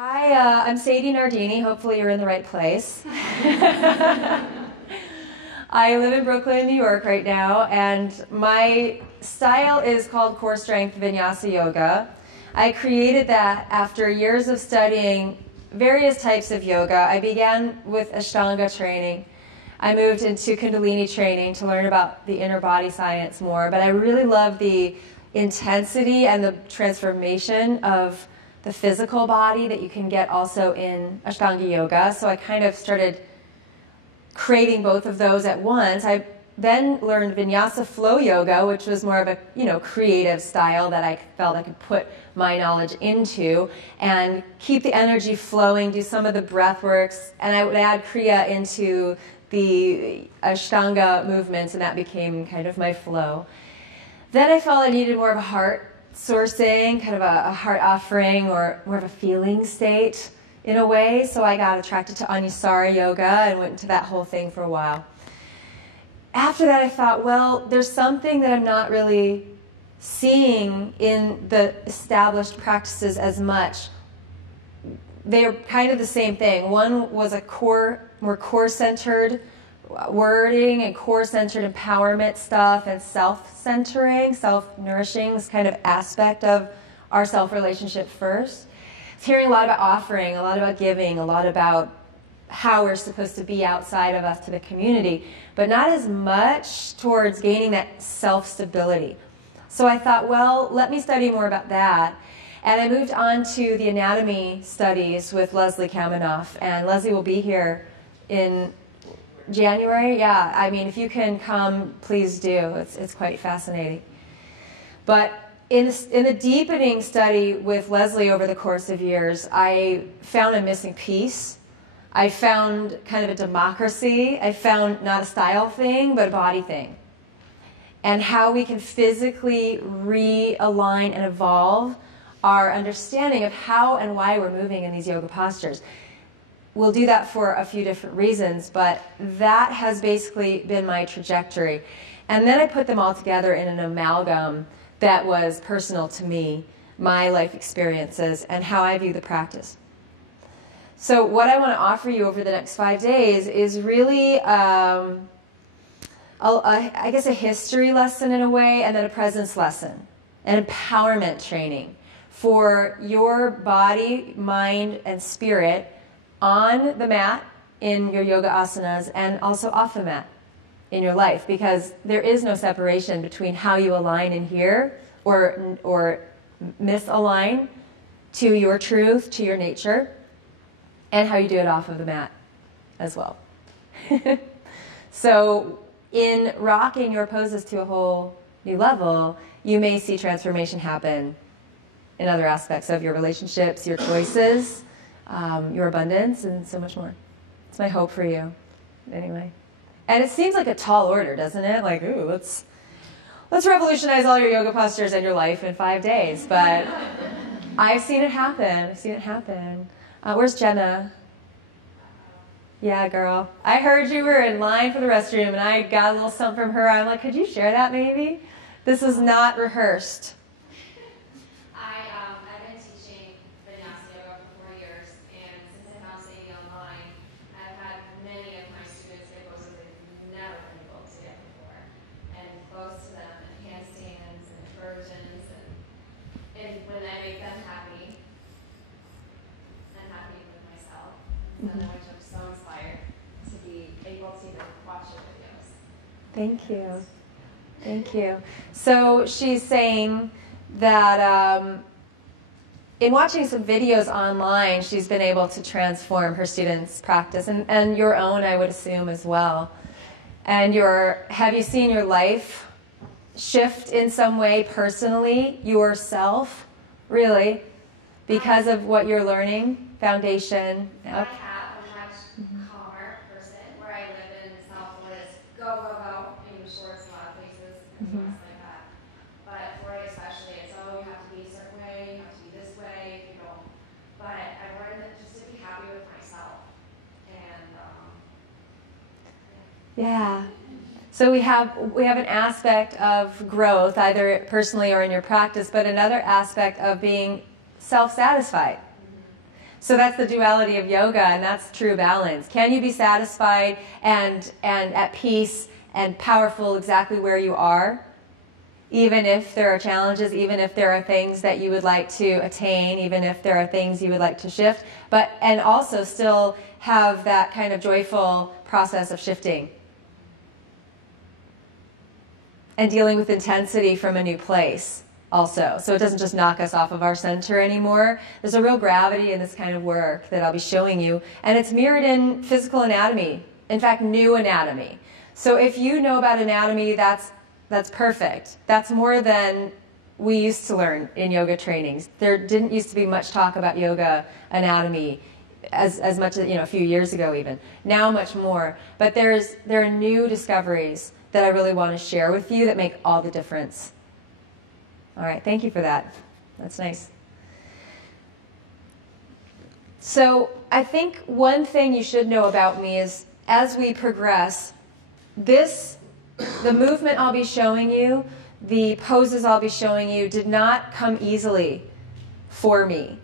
I'm Sadie Nardini. Hopefully you're in the right place. I live in Brooklyn, New York right now, and my style is called Core Strength Vinyasa Yoga. I created that after years of studying various types of yoga. I began with Ashtanga training. I moved into Kundalini training to learn about the inner body science more, but I really love the intensity and the transformation of the physical body that you can get also in Ashtanga yoga. So I kind of started creating both of those at once. I then learned Vinyasa flow yoga, which was more of a creative style that I felt I could put my knowledge into and keep the energy flowing, do some of the breath works, and I would add Kriya into the Ashtanga movements, and that became kind of my flow. Then I felt I needed more of a heart sourcing, kind of a heart offering, or more of a feeling state in a way. So I got attracted to Anusara yoga and went into that whole thing for a while. After that, I thought, well, there's something that I'm not really seeing in the established practices as much. They're kind of the same thing. One was a more core-centered wording and core-centered empowerment stuff, and self-centering, self-nourishing, this kind of aspect of our self-relationship first. It's hearing a lot about offering, a lot about giving, a lot about how we're supposed to be outside of us to the community, but not as much towards gaining that self-stability. So I thought, well, let me study more about that. And I moved on to the anatomy studies with Leslie Kaminoff, and Leslie will be here in January. Yeah, I mean, if you can come, please do. It's quite fascinating. But in the deepening study with Leslie over the course of years, I found a missing piece. I found kind of a democracy. I found not a style thing, but a body thing. And how we can physically realign and evolve our understanding of how and why we're moving in these yoga postures. We'll do that for a few different reasons, but that has basically been my trajectory. And then I put them all together in an amalgam that was personal to me, my life experiences, and how I view the practice. So what I want to offer you over the next 5 days is really, I guess, a history lesson in a way, and then a presence lesson, an empowerment training for your body, mind, and spirit on the mat in your yoga asanas and also off the mat in your life, because there is no separation between how you align in here or misalign to your truth, to your nature, and how you do it off of the mat as well. So in rocking your poses to a whole new level, you may see transformation happen in other aspects of your relationships, your choices, your abundance, and so much more. It's my hope for you, anyway. And it seems like a tall order, doesn't it? Like, ooh, let's revolutionize all your yoga postures in your life in 5 days. But I've seen it happen. I've seen it happen. Where's Jenna? Yeah, girl. I heard you were in line for the restroom, and I got a little something from her. I'm like, could you share that maybe? This is not rehearsed. Thank you. Thank you. So she's saying that in watching some videos online, she's been able to transform her students' practice, and your own, I would assume, as well. And have you seen your life shift in some way personally, yourself, really, because of what you're learning, foundation? Okay. Yeah. So we have an aspect of growth, either personally or in your practice, but another aspect of being self-satisfied. So that's the duality of yoga, and that's true balance. Can you be satisfied and at peace and powerful exactly where you are, even if there are challenges, even if there are things that you would like to attain, even if there are things you would like to shift, and also still have that kind of joyful process of shifting and dealing with intensity from a new place also. So it doesn't just knock us off of our center anymore. There's a real gravity in this kind of work that I'll be showing you, and it's mirrored in physical anatomy, in fact, new anatomy. So if you know about anatomy, that's perfect. That's more than we used to learn in yoga trainings. There didn't used to be much talk about yoga anatomy as much as, a few years ago even. Now much more. But there are new discoveries that I really want to share with you that make all the difference. All right, thank you for that. That's nice. So I think one thing you should know about me is as we progress, the movement I'll be showing you, the poses I'll be showing you did not come easily for me.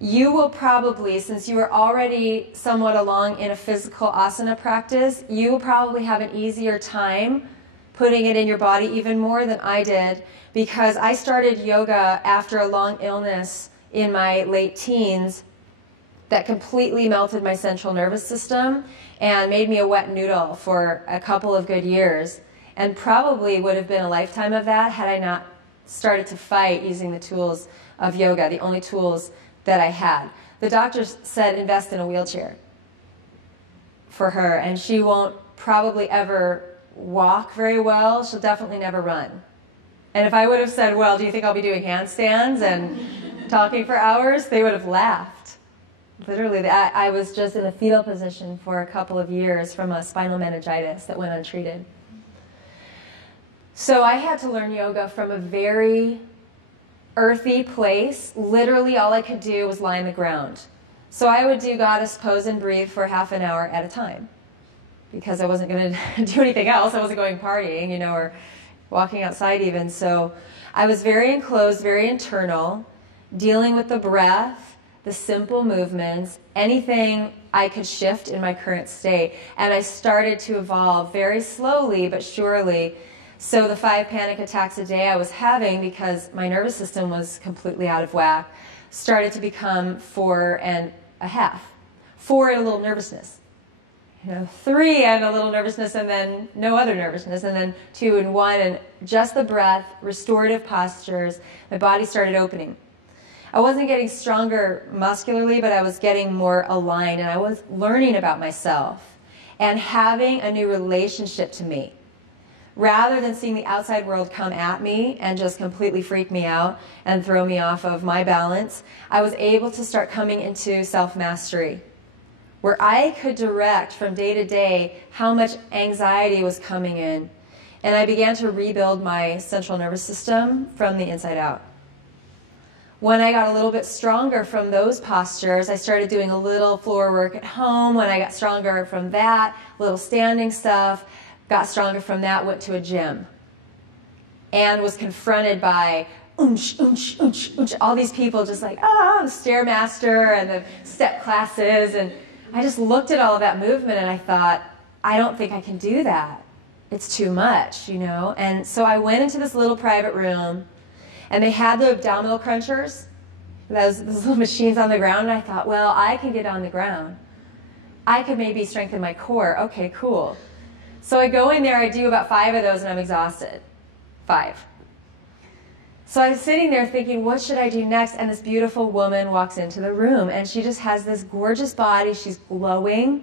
You will probably, since you are already somewhat along in a physical asana practice, you will probably have an easier time putting it in your body even more than I did, because I started yoga after a long illness in my late teens that completely melted my central nervous system and made me a wet noodle for a couple of good years, and probably would have been a lifetime of that had I not started to fight using the tools of yoga, the only tools that I had. The doctor said invest in a wheelchair for her, and she won't probably ever walk very well. She'll definitely never run. And if I would have said, well, do you think I'll be doing handstands and talking for hours, they would have laughed. Literally, I was just in a fetal position for a couple of years from a spinal meningitis that went untreated. So I had to learn yoga from a very earthy place. Literally, all I could do was lie on the ground. So I would do goddess pose and breathe for half an hour at a time, because I wasn't going to do anything else. I wasn't going partying, or walking outside even. So I was very enclosed, very internal, dealing with the breath, the simple movements, anything I could shift in my current state. And I started to evolve very slowly but surely. So the 5 panic attacks a day I was having, because my nervous system was completely out of whack, started to become 4.5. 4 and a little nervousness. 3 and a little nervousness, and then no other nervousness, and then 2 and 1, and just the breath, restorative postures. My body started opening. I wasn't getting stronger muscularly, but I was getting more aligned, and I was learning about myself and having a new relationship to me. Rather than seeing the outside world come at me and just completely freak me out and throw me off of my balance, I was able to start coming into self-mastery, where I could direct from day to day how much anxiety was coming in. And I began to rebuild my central nervous system from the inside out. When I got a little bit stronger from those postures, I started doing a little floor work at home. When I got stronger from that, little standing stuff, got stronger from that, went to a gym and was confronted by all these people just like, the Stairmaster and the step classes, and I just looked at all of that movement and I thought, I don't think I can do that. It's too much, And so I went into this little private room, and they had the abdominal crunchers, those little machines on the ground, and I thought, well, I can get on the ground. I could maybe strengthen my core. Okay, cool. So I go in there, I do about 5 of those, and I'm exhausted. 5. So I was sitting there thinking, what should I do next? And this beautiful woman walks into the room, and she just has this gorgeous body. She's glowing.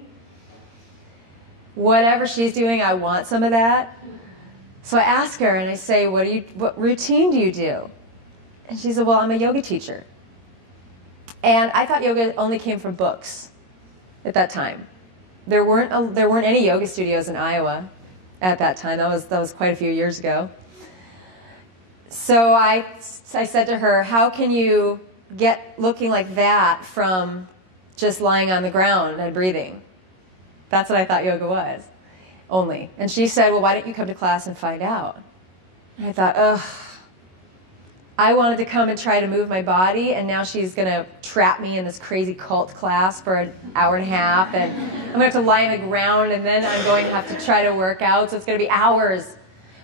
Whatever she's doing, I want some of that. So I ask her, and I say, what routine do you do? And she said, well, I'm a yoga teacher. And I thought yoga only came from books at that time. There weren't any yoga studios in Iowa at that time. That was quite a few years ago. So I said to her, how can you get looking like that from just lying on the ground and breathing? That's what I thought yoga was, only. And she said, well, why don't you come to class and find out? And I thought, I wanted to come and try to move my body, and now she's going to trap me in this crazy cult class for an hour and a half, and I'm going to have to lie on the ground, and then I'm going to have to try to work out, so it's going to be hours.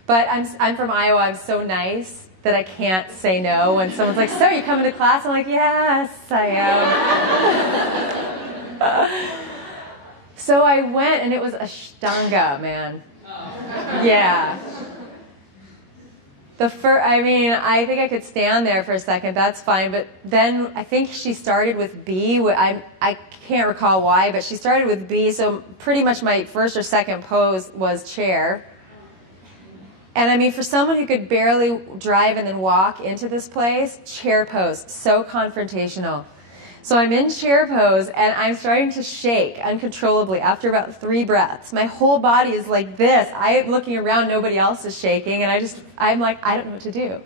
But I'm from Iowa. I'm so nice that I can't say no. When someone's like, so you coming to class? I'm like, yes, I am. So I went, and it was Ashtanga, man. Yeah. I think I could stand there for a second. That's fine. But then I think she started with B. I can't recall why, but she started with B. So pretty much my first or second pose was chair. And I mean, for someone who could barely drive and then walk into this place, chair pose, so confrontational. So I'm in chair pose, and I'm starting to shake uncontrollably after about 3 breaths. My whole body is like this. I'm looking around, nobody else is shaking, and I'm like, I don't know what to do.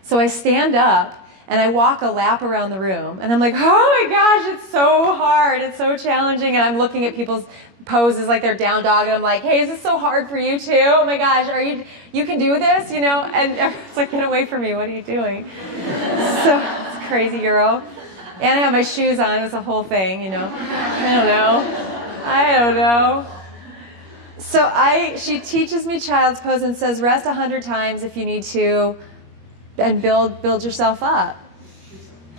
So I stand up, and I walk a lap around the room, and I'm like, oh my gosh, it's so hard, it's so challenging, and I'm looking at people's poses like they're down dog, and I'm like, hey, is this so hard for you too? Oh my gosh, you can do this, you know? And everyone's like, get away from me, what are you doing? So, it's crazy girl. And I have my shoes on. It's a whole thing, you know. I don't know. So she teaches me child's pose and says, rest 100 times if you need to, and build yourself up.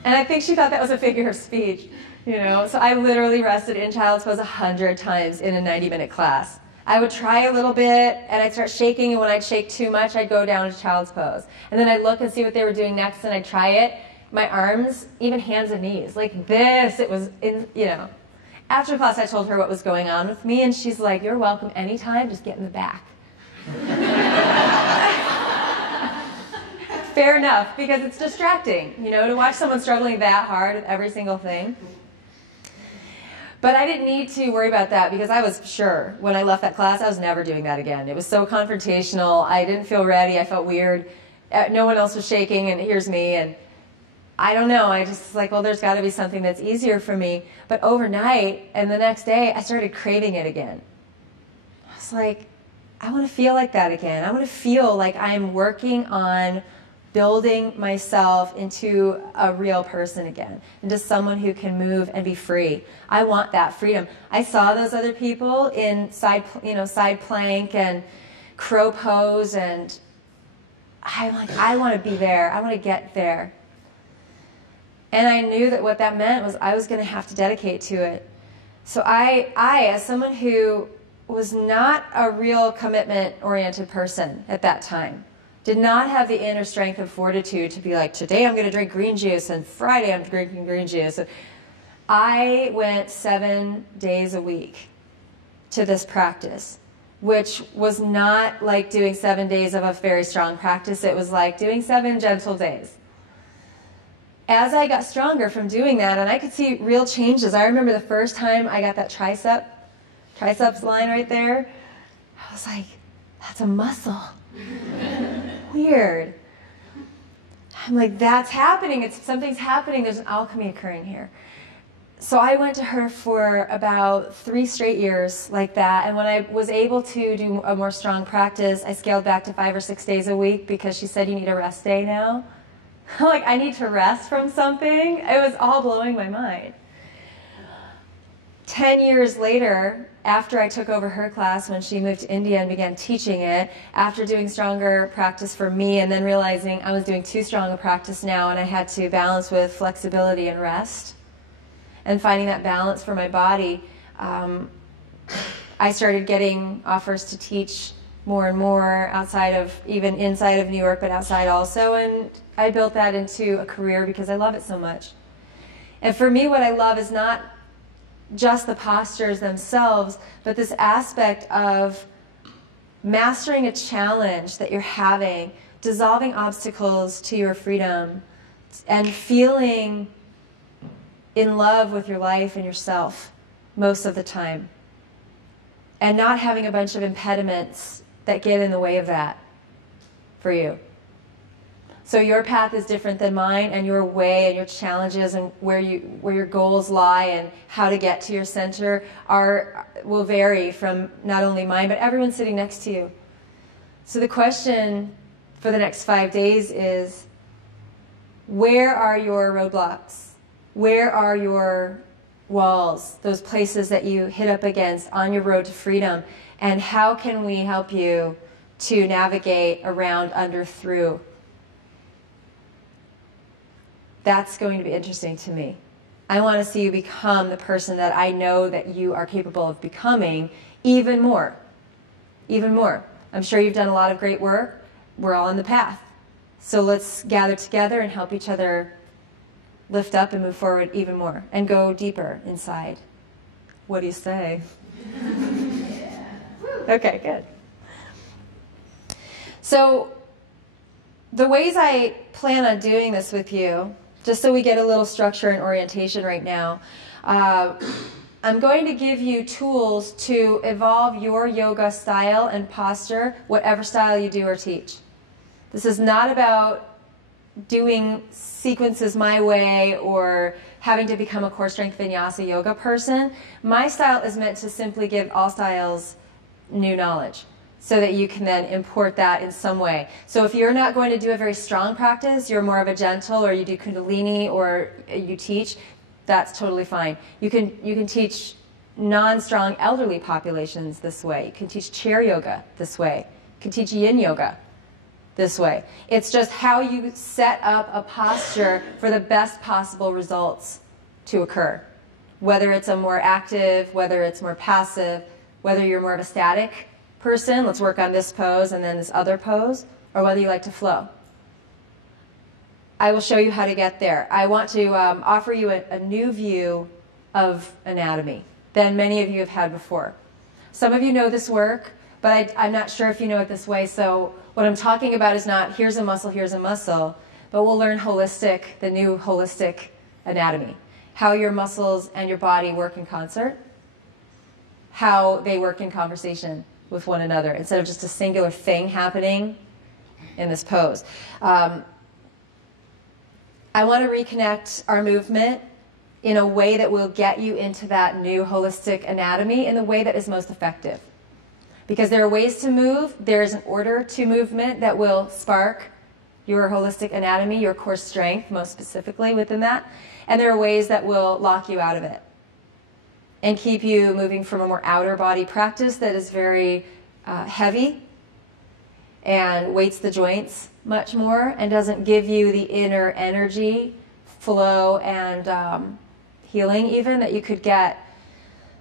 And I think she thought that was a figure of speech, you know. So I literally rested in child's pose 100 times in a 90-minute class. I would try a little bit, and I'd start shaking, and when I'd shake too much, I'd go down to child's pose. And then I'd look and see what they were doing next, and I'd try it. My arms, even hands and knees, like this, it was, you know. After class, I told her what was going on with me, and she's like, you're welcome anytime, just get in the back. Fair enough, because it's distracting, you know, to watch someone struggling that hard with every single thing. But I didn't need to worry about that, because I was sure when I left that class, I was never doing that again. It was so confrontational. I didn't feel ready. I felt weird. No one else was shaking, and here's me, and I don't know, I just was like, well, there's got to be something that's easier for me. But overnight, and the next day, I started craving it again. I was like, I want to feel like that again. I want to feel like I'm working on building myself into a real person again, into someone who can move and be free. I want that freedom. I saw those other people in side plank and crow pose, and I'm like, I want to be there. I want to get there. And I knew that what that meant was I was going to have to dedicate to it. So I, as someone who was not a real commitment-oriented person at that time, did not have the inner strength and fortitude to be like, today I'm going to drink green juice, and Friday I'm drinking green juice. I went 7 days a week to this practice, which was not like doing 7 days of a very strong practice. It was like doing 7 gentle days. As I got stronger from doing that, and I could see real changes. I remember the first time I got that triceps line right there, I was like, that's a muscle. Weird. I'm like, that's happening. Something's happening. There's an alchemy occurring here. So I went to her for about 3 straight years like that, and when I was able to do a more strong practice, I scaled back to 5 or 6 days a week, because she said you need a rest day now. Like, I need to rest from something. It was all blowing my mind. 10 years later, after I took over her class when she moved to India and began teaching it, after doing stronger practice for me and then realizing I was doing too strong a practice now and I had to balance with flexibility and rest, and finding that balance for my body, I started getting offers to teach more and more outside of, even inside of New York, but outside also, and I built that into a career because I love it so much. And for me, what I love is not just the postures themselves, but this aspect of mastering a challenge that you're having, dissolving obstacles to your freedom, and feeling in love with your life and yourself most of the time, and not having a bunch of impediments that get in the way of that for you. So your path is different than mine, and your way and your challenges and where your goals lie and how to get to your center will vary from not only mine, but everyone sitting next to you. So the question for the next 5 days is, Where are your roadblocks? Where are your walls, those places that you hit up against on your road to freedom? And how can we help you to navigate around, under, through? That's going to be interesting to me. I want to see you become the person that I know that you are capable of becoming even more. Even more. I'm sure you've done a lot of great work. We're all on the path. So let's gather together and help each other lift up and move forward even more and go deeper inside. What do you say? Okay, good. So the ways I plan on doing this with you, just so we get a little structure and orientation right now, I'm going to give you tools to evolve your yoga style and posture, whatever style you do or teach. This is not about doing sequences my way or having to become a core strength vinyasa yoga person. My style is meant to simply give all styles new knowledge so that you can then import that in some way. So if you're not going to do a very strong practice, you're more of a gentle, or you do Kundalini, or you teach, that's totally fine. You can teach non-strong elderly populations this way. You can teach chair yoga this way. You can teach yin yoga this way. It's just how you set up a posture for the best possible results to occur. Whether it's a more active, whether it's more passive, whether you're more of a static person, let's work on this pose and then this other pose, or whether you like to flow. I will show you how to get there. I want to offer you a new view of anatomy than many of you have had before. Some of you know this work, but I'm not sure if you know it this way. So what I'm talking about is not here's a muscle, but we'll learn the new holistic anatomy. How your muscles and your body work in concert, how they work in conversation with one another, instead of just a singular thing happening in this pose. I want to reconnect our movement in a way that will get you into that new holistic anatomy in the way that is most effective. Because there are ways to move. There is an order to movement that will spark your holistic anatomy, your core strength, most specifically within that. And there are ways that will lock you out of it and keep you moving from a more outer body practice that is very heavy and weights the joints much more and doesn't give you the inner energy, flow, and healing even that you could get.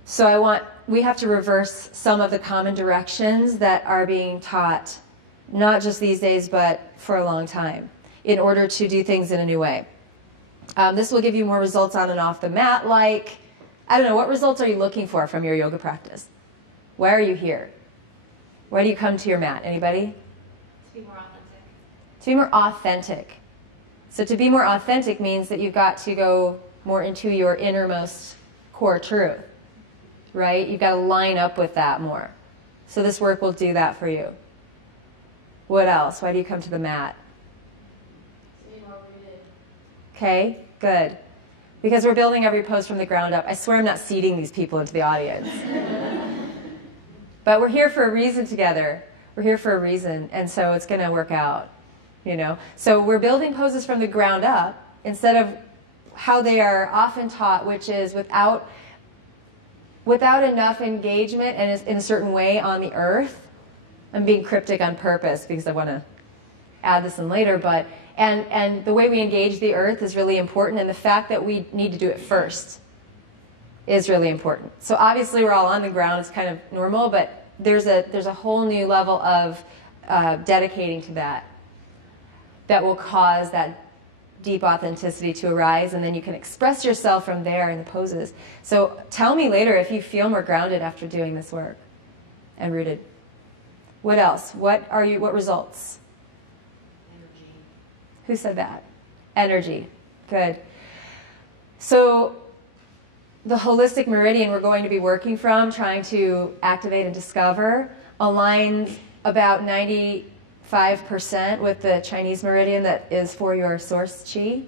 So we have to reverse some of the common directions that are being taught, not just these days, but for a long time, in order to do things in a new way. This will give you more results on and off the mat, like, I don't know, what results are you looking for from your yoga practice? Why are you here? Why do you come to your mat? Anybody? To be more authentic. To be more authentic. So to be more authentic means that you've got to go more into your innermost core truth, right? You've got to line up with that more. So this work will do that for you. What else? Why do you come to the mat? To be more rooted. Okay, good. Because we're building every pose from the ground up. I swear I'm not seeding these people into the audience. But we're here for a reason together. We're here for a reason, and so it's going to work out, you know. So we're building poses from the ground up instead of how they are often taught, which is without enough engagement and in a certain way on the earth. I'm being cryptic on purpose because I want to add this in later, but and the way we engage the earth is really important, and the fact that we need to do it first is really important. So obviously we're all on the ground, it's kind of normal, but there's a whole new level of dedicating to that will cause that deep authenticity to arise, and then you can express yourself from there in the poses. So tell me later if you feel more grounded after doing this work and rooted. What else? What results? Energy. Who said that? Energy. Good. So the holistic meridian we're going to be working from, trying to activate and discover, aligns about 95% with the Chinese meridian that is for your source chi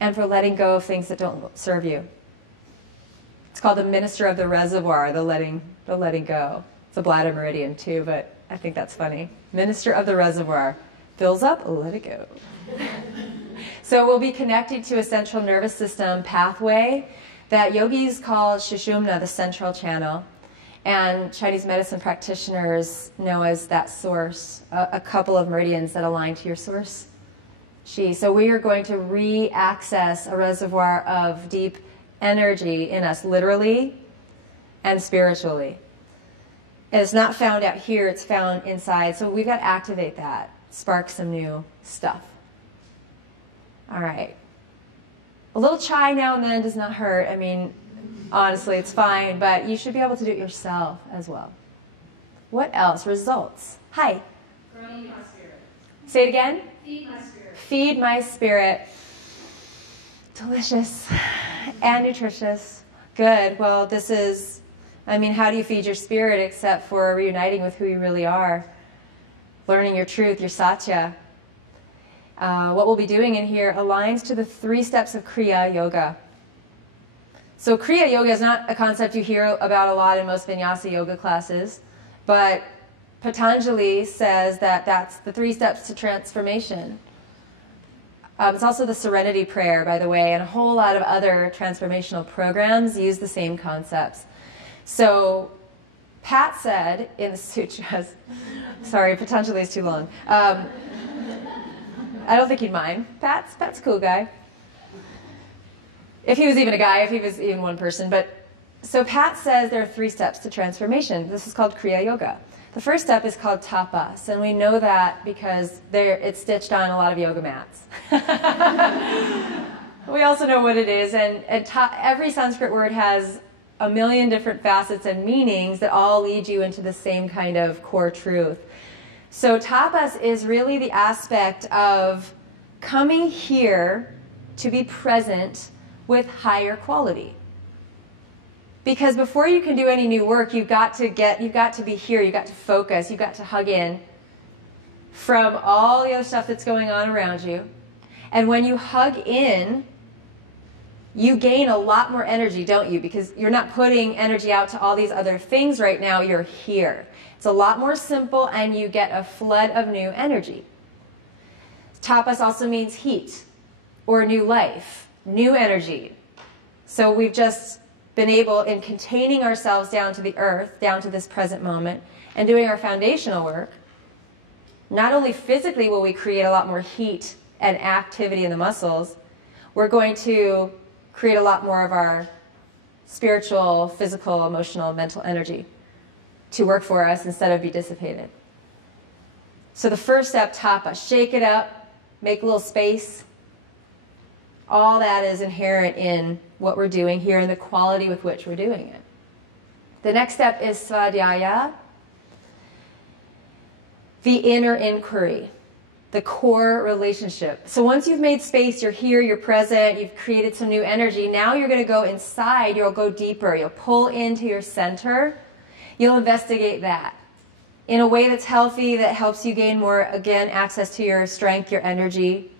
and for letting go of things that don't serve you. It's called the minister of the reservoir, the letting go. It's a bladder meridian too, but I think that's funny. Minister of the reservoir. Fills up, let it go. So we'll be connecting to a central nervous system pathway that yogis call Sushumna, the central channel, and Chinese medicine practitioners know as that source, a couple of meridians that align to your source chi. So we are going to re-access a reservoir of deep energy in us, literally and spiritually. And it's not found out here, it's found inside. So we've got to activate that, spark some new stuff. All right. A little chai now and then does not hurt. I mean, honestly, it's fine, but you should be able to do it yourself as well. What else? Results. Hi. Growing my spirit. Say it again. Feed my spirit. Feed my spirit. Delicious and nutritious. Good. Well, this is, I mean, how do you feed your spirit except for reuniting with who you really are? Learning your truth, your satya. What we'll be doing in here aligns to the 3 steps of Kriya Yoga. So Kriya Yoga is not a concept you hear about a lot in most Vinyasa yoga classes, but Patanjali says that that's the 3 steps to transformation. It's also the Serenity Prayer, by the way, and a whole lot of other transformational programs use the same concepts. So Pat said in the sutras, sorry, Patanjali is too long. I don't think he'd mind. Pat's a cool guy. If he was even a guy, if he was even one person. But so Pat says there are 3 steps to transformation. This is called Kriya Yoga. The first step is called tapas, and we know that because it's stitched on a lot of yoga mats. We also know what it is, and every Sanskrit word has a million different facets and meanings that all lead you into the same kind of core truth. So tapas is really the aspect of coming here to be present with higher quality. Because before you can do any new work, you've got to be here, you've got to focus, you've got to hug in from all the other stuff that's going on around you. And when you hug in, you gain a lot more energy, don't you? Because you're not putting energy out to all these other things right now, you're here. It's a lot more simple, and you get a flood of new energy. Tapas also means heat, or new life, new energy. So we've just been able, in containing ourselves down to the earth, down to this present moment, and doing our foundational work, not only physically will we create a lot more heat and activity in the muscles, we're going to create a lot more of our spiritual, physical, emotional, mental energy to work for us instead of be dissipated. So the first step, tapa, shake it up, make a little space. All that is inherent in what we're doing here and the quality with which we're doing it. The next step is svadhyaya, the inner inquiry, the core relationship. So once you've made space, you're here, you're present, you've created some new energy, now you're going to go inside, you'll go deeper, you'll pull into your center. You'll investigate that in a way that's healthy, that helps you gain more, again, access to your strength, your energy,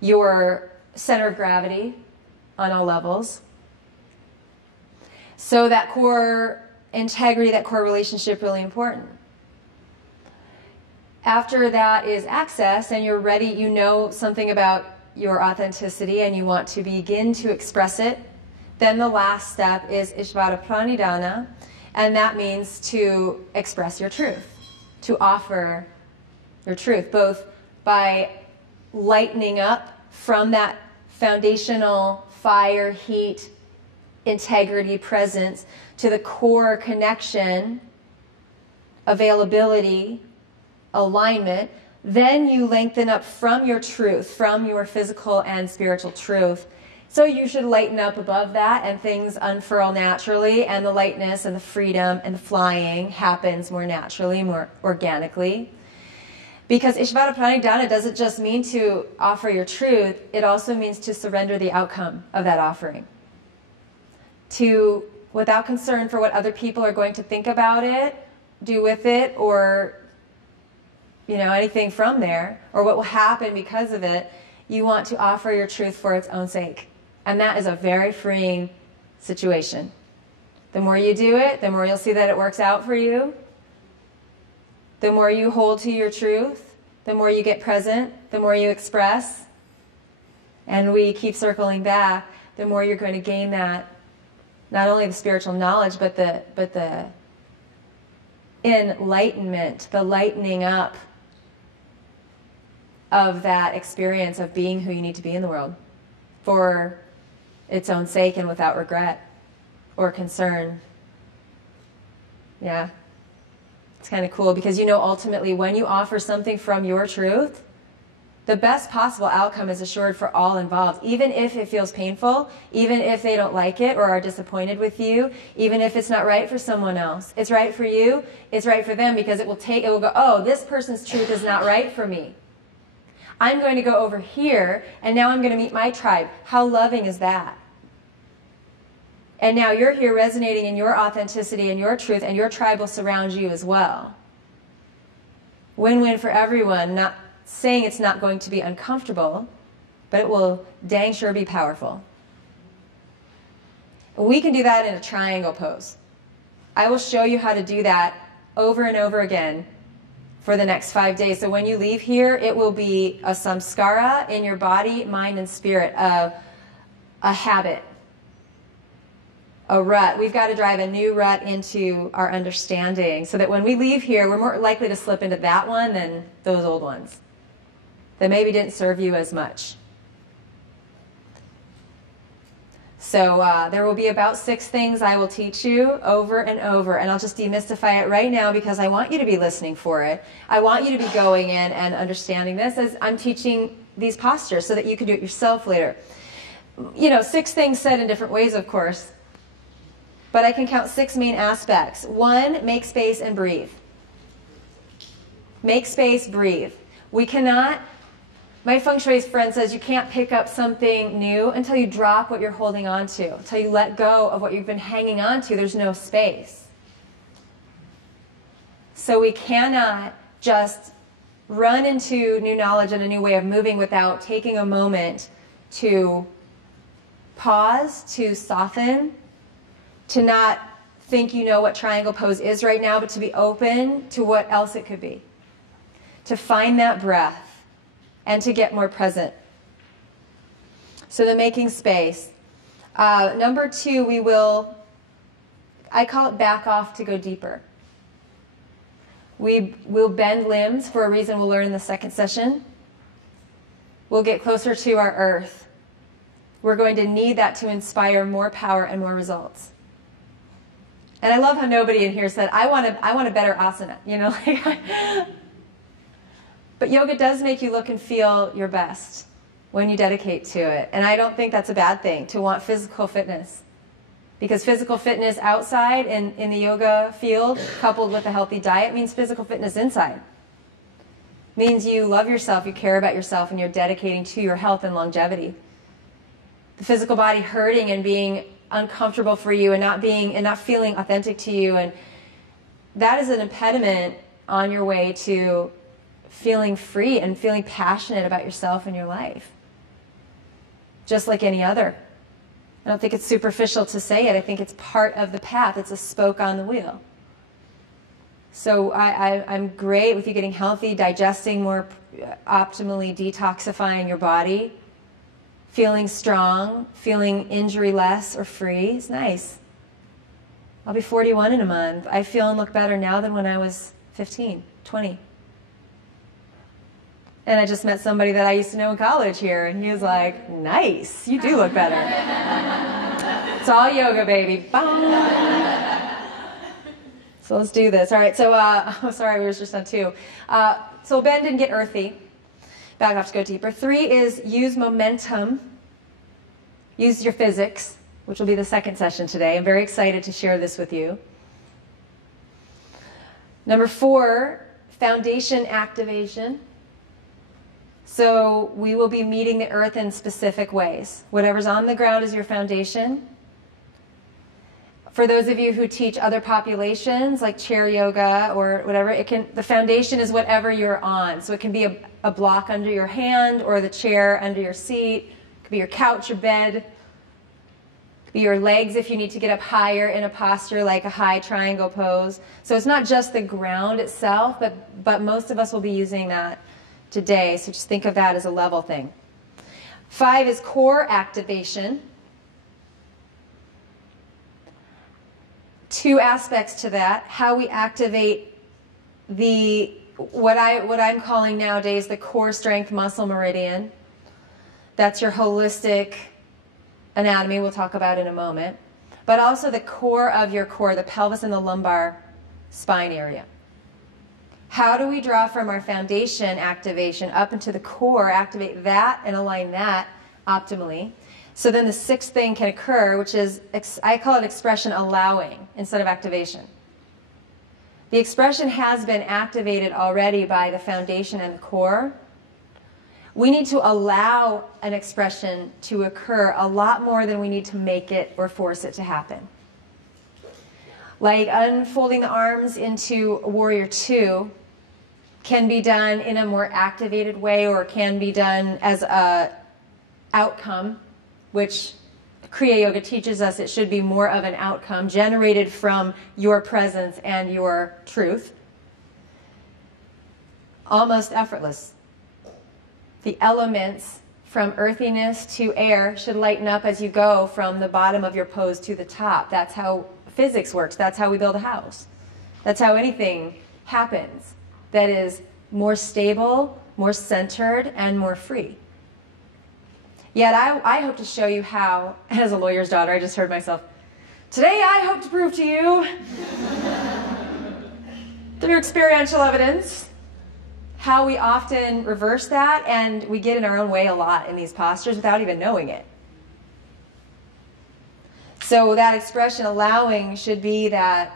your center of gravity on all levels. So that core integrity, that core relationship, really important. After that is access, and you're ready, you know something about your authenticity, and you want to begin to express it, then the last step is Ishvara Pranidhana. And that means to express your truth, to offer your truth, both by lightening up from that foundational fire, heat, integrity, presence, to the core connection, availability, alignment. Then you lengthen up from your truth, from your physical and spiritual truth. So you should lighten up above that, and things unfurl naturally, and the lightness and the freedom and the flying happens more naturally, more organically. Because Ishvara Pranidhana doesn't just mean to offer your truth, it also means to surrender the outcome of that offering. To, without concern for what other people are going to think about it, do with it, or anything from there, or what will happen because of it, you want to offer your truth for its own sake. And that is a very freeing situation. The more you do it, the more you'll see that it works out for you. The more you hold to your truth, the more you get present, the more you express, and we keep circling back, the more you're going to gain that, not only the spiritual knowledge, but the enlightenment, the lightening up of that experience of being who you need to be in the world for its own sake and without regret or concern. Yeah. It's kind of cool because ultimately when you offer something from your truth, the best possible outcome is assured for all involved, even if it feels painful, even if they don't like it or are disappointed with you, even if it's not right for someone else. It's right for you, it's right for them, because it will go, oh, this person's truth is not right for me. I'm going to go over here, and now I'm going to meet my tribe. How loving is that? And now you're here resonating in your authenticity and your truth, and your tribe will surround you as well. Win-win for everyone, not saying it's not going to be uncomfortable, but it will dang sure be powerful. We can do that in a triangle pose. I will show you how to do that over and over again for the next 5 days. So when you leave here, it will be a samskara in your body, mind, and spirit, a habit, a rut. We've got to drive a new rut into our understanding so that when we leave here, we're more likely to slip into that one than those old ones that maybe didn't serve you as much. So there will be about 6 things I will teach you over and over, and I'll just demystify it right now because I want you to be listening for it. I want you to be going in and understanding this as I'm teaching these postures so that you can do it yourself later. 6 things said in different ways, of course, but I can count 6 main aspects. 1, make space and breathe. Make space, breathe. We cannot... My feng shui friend says you can't pick up something new until you drop what you're holding on to, until you let go of what you've been hanging on to. There's no space. So we cannot just run into new knowledge and a new way of moving without taking a moment to pause, to soften, to not think you know what triangle pose is right now, but to be open to what else it could be. To find that breath. And to get more present. So the making space. Number 2, I call it back off to go deeper. We will bend limbs for a reason we'll learn in the second session. We'll get closer to our earth. We're going to need that to inspire more power and more results. And I love how nobody in here said, I want a better asana. But yoga does make you look and feel your best when you dedicate to it. And I don't think that's a bad thing, to want physical fitness. Because physical fitness outside in the yoga field, coupled with a healthy diet, means physical fitness inside. Means you love yourself, you care about yourself, and you're dedicating to your health and longevity. The physical body hurting and being uncomfortable for you and not feeling authentic to you, and that is an impediment on your way to feeling free and feeling passionate about yourself and your life. Just like any other. I don't think it's superficial to say it. I think it's part of the path. It's a spoke on the wheel. So I'm great with you getting healthy, digesting more optimally, detoxifying your body, feeling strong, feeling injury-less or free. It's nice. I'll be 41 in a month. I feel and look better now than when I was 15, 20. And I just met somebody that I used to know in college here, and he was like, nice, you do look better. It's all yoga, baby. Bye. So let's do this. All right, so, sorry, we were just on 2. So bend and get earthy. Back off to go deeper. 3 is use momentum. Use your physics, which will be the second session today. I'm very excited to share this with you. Number 4, foundation activation. So we will be meeting the earth in specific ways. Whatever's on the ground is your foundation. For those of you who teach other populations, like chair yoga or whatever, the foundation is whatever you're on. So it can be a block under your hand or the chair under your seat. It could be your couch, your bed. It could be your legs if you need to get up higher in a posture like a high triangle pose. So it's not just the ground itself, but most of us will be using that today, so just think of that as a level thing. 5 is core activation. 2 aspects to that: how we activate what I'm calling nowadays the core strength muscle meridian. That's your holistic anatomy we'll talk about in a moment. But also the core of your core, the pelvis and the lumbar spine area. How do we draw from our foundation activation up into the core, activate that and align that optimally? So then the 6th thing can occur, which is, I call it expression allowing instead of activation. The expression has been activated already by the foundation and the core. We need to allow an expression to occur a lot more than we need to make it or force it to happen. Like unfolding the arms into Warrior 2 can be done in a more activated way, or can be done as a outcome, which Kriya Yoga teaches us it should be more of an outcome generated from your presence and your truth. Almost effortless. The elements from earthiness to air should lighten up as you go from the bottom of your pose to the top. That's how physics works. That's how we build a house. That's how anything happens that is more stable, more centered, and more free. Yet I hope to show you how, as a lawyer's daughter, I just heard myself, today I hope to prove to you, through experiential evidence, how we often reverse that, and we get in our own way a lot in these postures without even knowing it. So that expression allowing should be that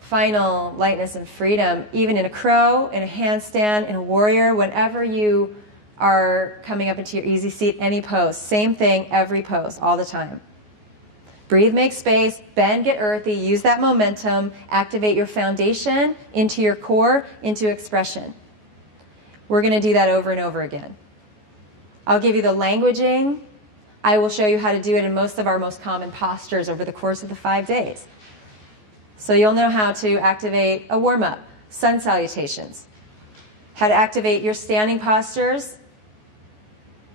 final lightness and freedom, even in a crow, in a handstand, in a warrior, whenever you are coming up into your easy seat, any pose. Same thing, every pose, all the time. Breathe, make space, bend, get earthy, use that momentum, activate your foundation into your core, into expression. We're going to do that over and over again. I'll give you the languaging. I will show you how to do it in most of our most common postures over the course of the 5 days. So you'll know how to activate a warm-up, sun salutations, how to activate your standing postures,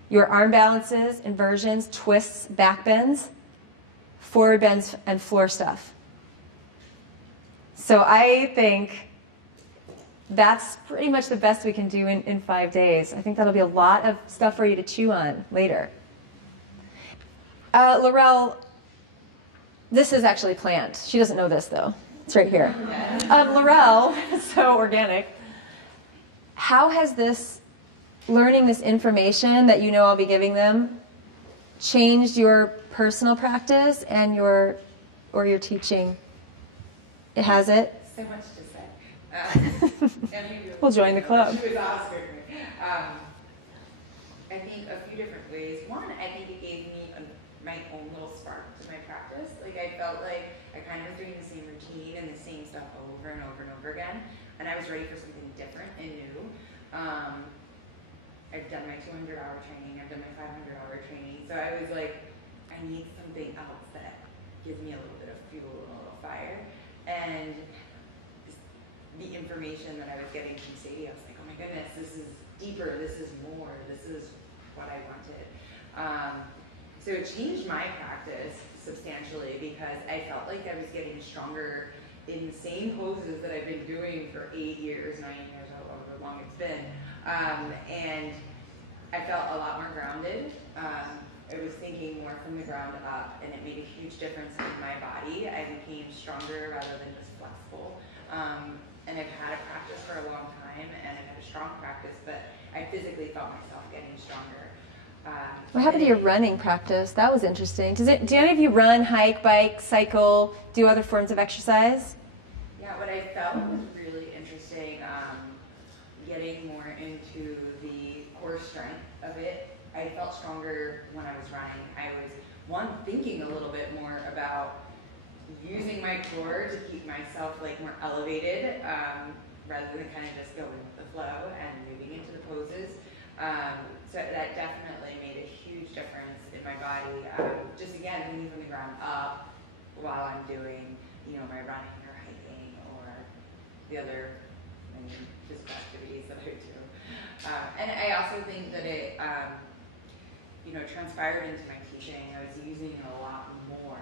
your arm balances, inversions, twists, back bends, forward bends, and floor stuff. So I think that's pretty much the best we can do in 5 days. I think that'll be a lot of stuff for you to chew on later. Laurel, this is actually planned. She doesn't know this, though. It's right here. Laurel, so organic. How has this, learning this information that you know I'll be giving them, changed your personal practice and your teaching? It has it? So much to say. We'll join the club. She was awesome. I think a few different ways. One, I think it gave me my own little spark to my practice. Like I felt like I kind of was doing the same routine and the same stuff over and over and over again, and I was ready for something different and new. I've done my 200-hour training. I've done my 500-hour training. So I was like, I need something else that gives me a little bit of fuel and a little fire. And the information that I was getting from Sadie, I was like, oh my goodness, this is deeper, this is more, this is what I wanted. So it changed my practice substantially because I felt like I was getting stronger in the same poses that I've been doing for 8 years, 9 years, however long it's been. And I felt a lot more grounded. I was thinking more from the ground up, and it made a huge difference in my body. I became stronger rather than just flexible. And I've had a practice for a long time, and I've had a strong practice, but I physically felt myself getting stronger. What happened to your running practice? That was interesting. Do any of you run, hike, bike, cycle, do other forms of exercise? Yeah, what I felt was really interesting, getting more into the core strength of it. I felt stronger when I was running. I was, thinking a little bit more about using my core to keep myself like more elevated, rather than kind of just going with the flow and moving into the poses. So that definitely made a huge difference in my body. Just again, moving from the ground up while I'm doing, my running or hiking or the other physical activities that I do. And I also think that it, transpired into my teaching. I was using it a lot more.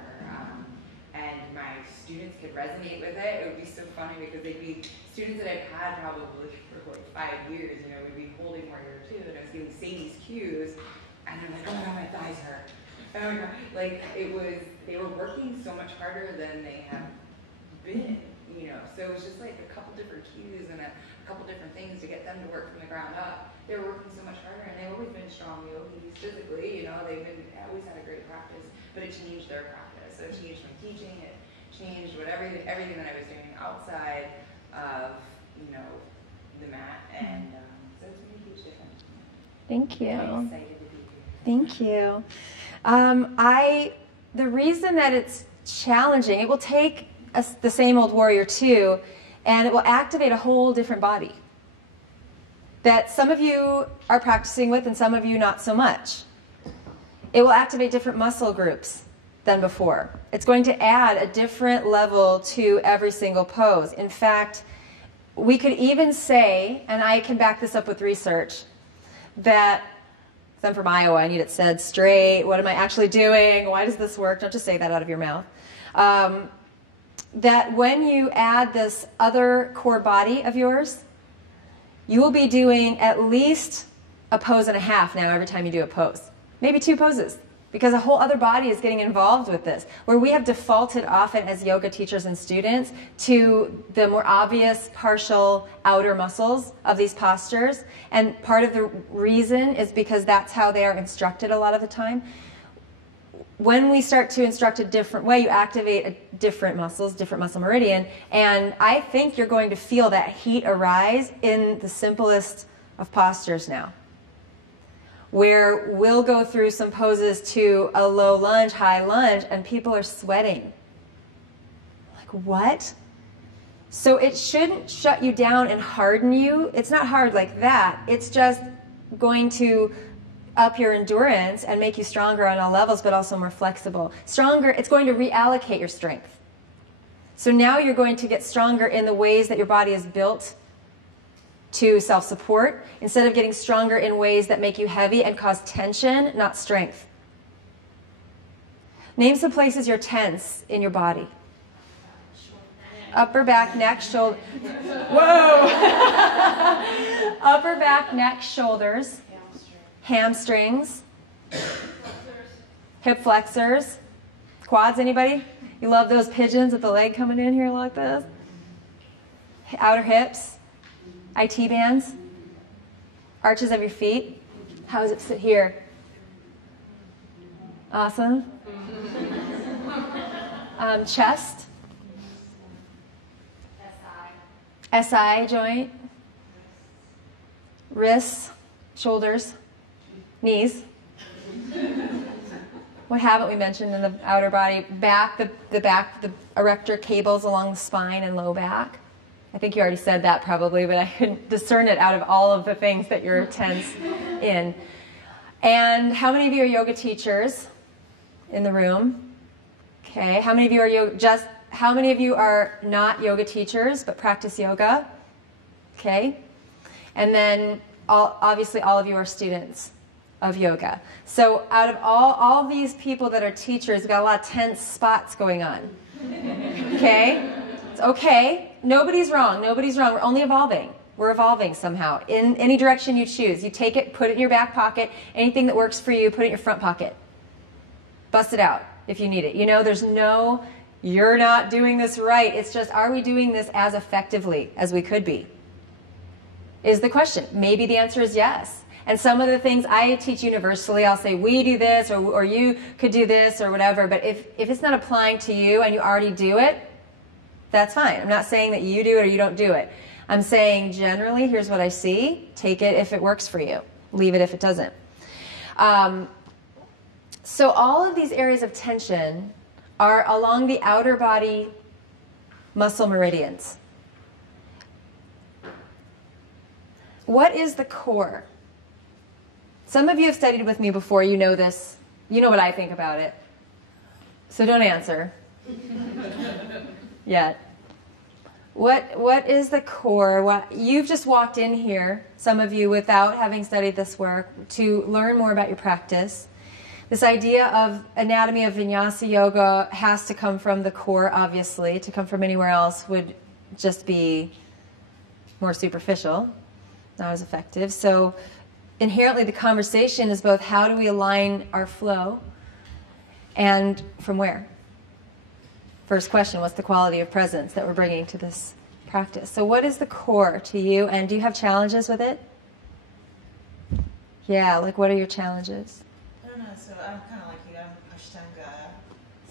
And my students could resonate with it. It would be so funny because they'd be students that I've had probably for like 5 years, would be holding warrior two, and I was getting saying these cues, and they're like, oh my god, my thighs hurt. Oh my god. Like, they were working so much harder than they have been, So it was just like a couple different cues and a couple different things to get them to work from the ground up. They were working so much harder, and they've always been strong yogis physically, they've always had a great practice, but it changed their practice. So it changed my teaching, it changed everything that I was doing outside of, the mat, and so it's made a huge difference. Thank you. I'm excited to be here. Thank you. The reason that it's challenging, it will take the same old warrior two, and it will activate a whole different body that some of you are practicing with and some of you not so much. It will activate different muscle groups than before. It's going to add a different level to every single pose. In fact, we could even say, and I can back this up with research, that I'm from Iowa, I need it said straight. What am I actually doing? Why does this work? Don't just say that out of your mouth. That when you add this other core body of yours, you will be doing at least a pose and a half now every time you do a pose. Maybe 2 poses, because a whole other body is getting involved with this. Where we have defaulted often as yoga teachers and students to the more obvious partial outer muscles of these postures. And part of the reason is because that's how they are instructed a lot of the time. When we start to instruct a different way, you activate different muscles, different muscle meridian, and I think you're going to feel that heat arise in the simplest of postures now, where we'll go through some poses to a low lunge, high lunge, and people are sweating. Like, what? So it shouldn't shut you down and harden you. It's not hard like that. It's just going to up your endurance and make you stronger on all levels, but also more flexible. Stronger, it's going to reallocate your strength. So now you're going to get stronger in the ways that your body is built to self-support, instead of getting stronger in ways that make you heavy and cause tension, not strength. Name some places you're tense in your body. Upper back, neck, shoulder. Whoa! Upper back, neck, shoulders. Hamstrings, hip flexors, quads, anybody? You love those pigeons with the leg coming in here like this? Outer hips, IT bands, arches of your feet. How does it sit here? Awesome. Chest, SI joint, wrists, shoulders, knees. What haven't we mentioned in the outer body? Back, the back, the erector cables along the spine and low back. I think you already said that probably, but I couldn't discern it out of all of the things that you're tense in. And how many of you are yoga teachers in the room? Okay. How many of you are how many of you are not yoga teachers but practice yoga? Okay. And then obviously all of you are students of yoga. So out of all these people that are teachers, we've got a lot of tense spots going on. Okay? It's okay. Nobody's wrong. Nobody's wrong. We're only evolving. We're evolving somehow. In any direction you choose. You take it, put it in your back pocket. Anything that works for you, put it in your front pocket. Bust it out if you need it. There's no, you're not doing this right. It's just, are we doing this as effectively as we could be? Is the question. Maybe the answer is yes. And some of the things I teach universally, I'll say, we do this, or you could do this, or whatever. But if it's not applying to you and you already do it, that's fine. I'm not saying that you do it or you don't do it. I'm saying generally, here's what I see. Take it if it works for you. Leave it if it doesn't. So all of these areas of tension are along the outer body muscle meridians. What is the core? Some of you have studied with me before. You know this. You know what I think about it. So don't answer yet. What is the core? You've just walked in here, some of you, without having studied this work, to learn more about your practice. This idea of anatomy of Vinyasa yoga has to come from the core, obviously. To come from anywhere else would just be more superficial, not as effective. So inherently the conversation is both how do we align our flow and from where? First question, what's the quality of presence that we're bringing to this practice? So what is the core to you, and do you have challenges with it? Yeah, like what are your challenges? I don't know, so I'm kind of like you. I'm Ashtanga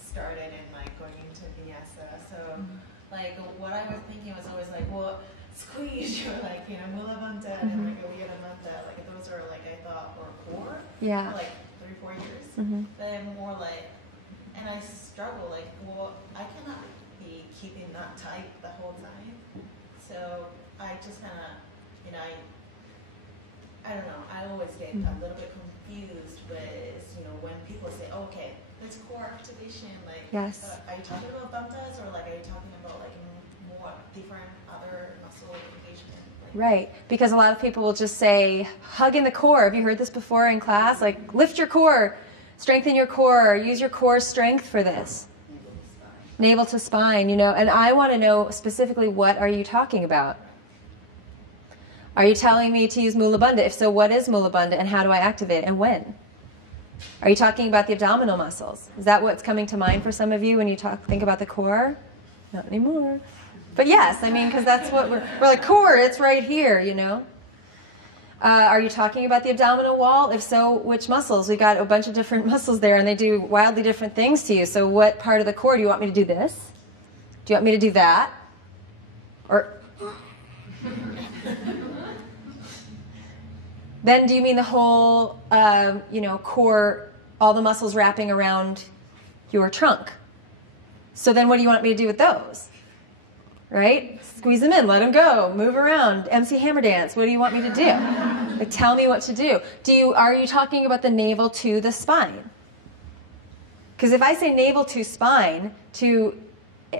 started and like going into Vinyasa. So like what I was thinking was always like, well, squeeze your like, you know, Mula Bandha and like Uddiyana Bandha. Like those are like I thought were core Yeah. for like 3-4 years. But then more like, and I struggle like, well, I cannot be keeping that tight the whole time. So I just kind of, you know, I don't know. I always get a little bit confused with, you know, when people say, oh, okay, there's core activation. Like, Yes. Are you talking about bandhas or like are you talking about like more different other muscle engagement? Like, Right, because a lot of people will just say, hug in the core. Have you heard this before in class? Like, lift your core, strengthen your core, use your core strength for this. Navel to spine, you know. And I want to know specifically, what are you talking about? Are you telling me to use Mula Bandha? If so, what is Mula Bandha and how do I activate it and when? Are you talking about the abdominal muscles? Is that what's coming to mind for some of you when you think about the core? Not anymore. But yes, I mean, because that's what we're like, core, it's right here, you know. Are you talking about the abdominal wall? If so, which muscles? We got a bunch of different muscles there and they do wildly different things to you. So what part of the core? Do you want me to do this? Do you want me to do that? Or then do you mean the whole, you know, core, all the muscles wrapping around your trunk? So then what do you want me to do with those? Right? Squeeze them in, let them go, move around, MC hammer dance. What do you want me to do? Like, tell me what to do. Are you talking about the navel to the spine? Because if I say navel to spine, to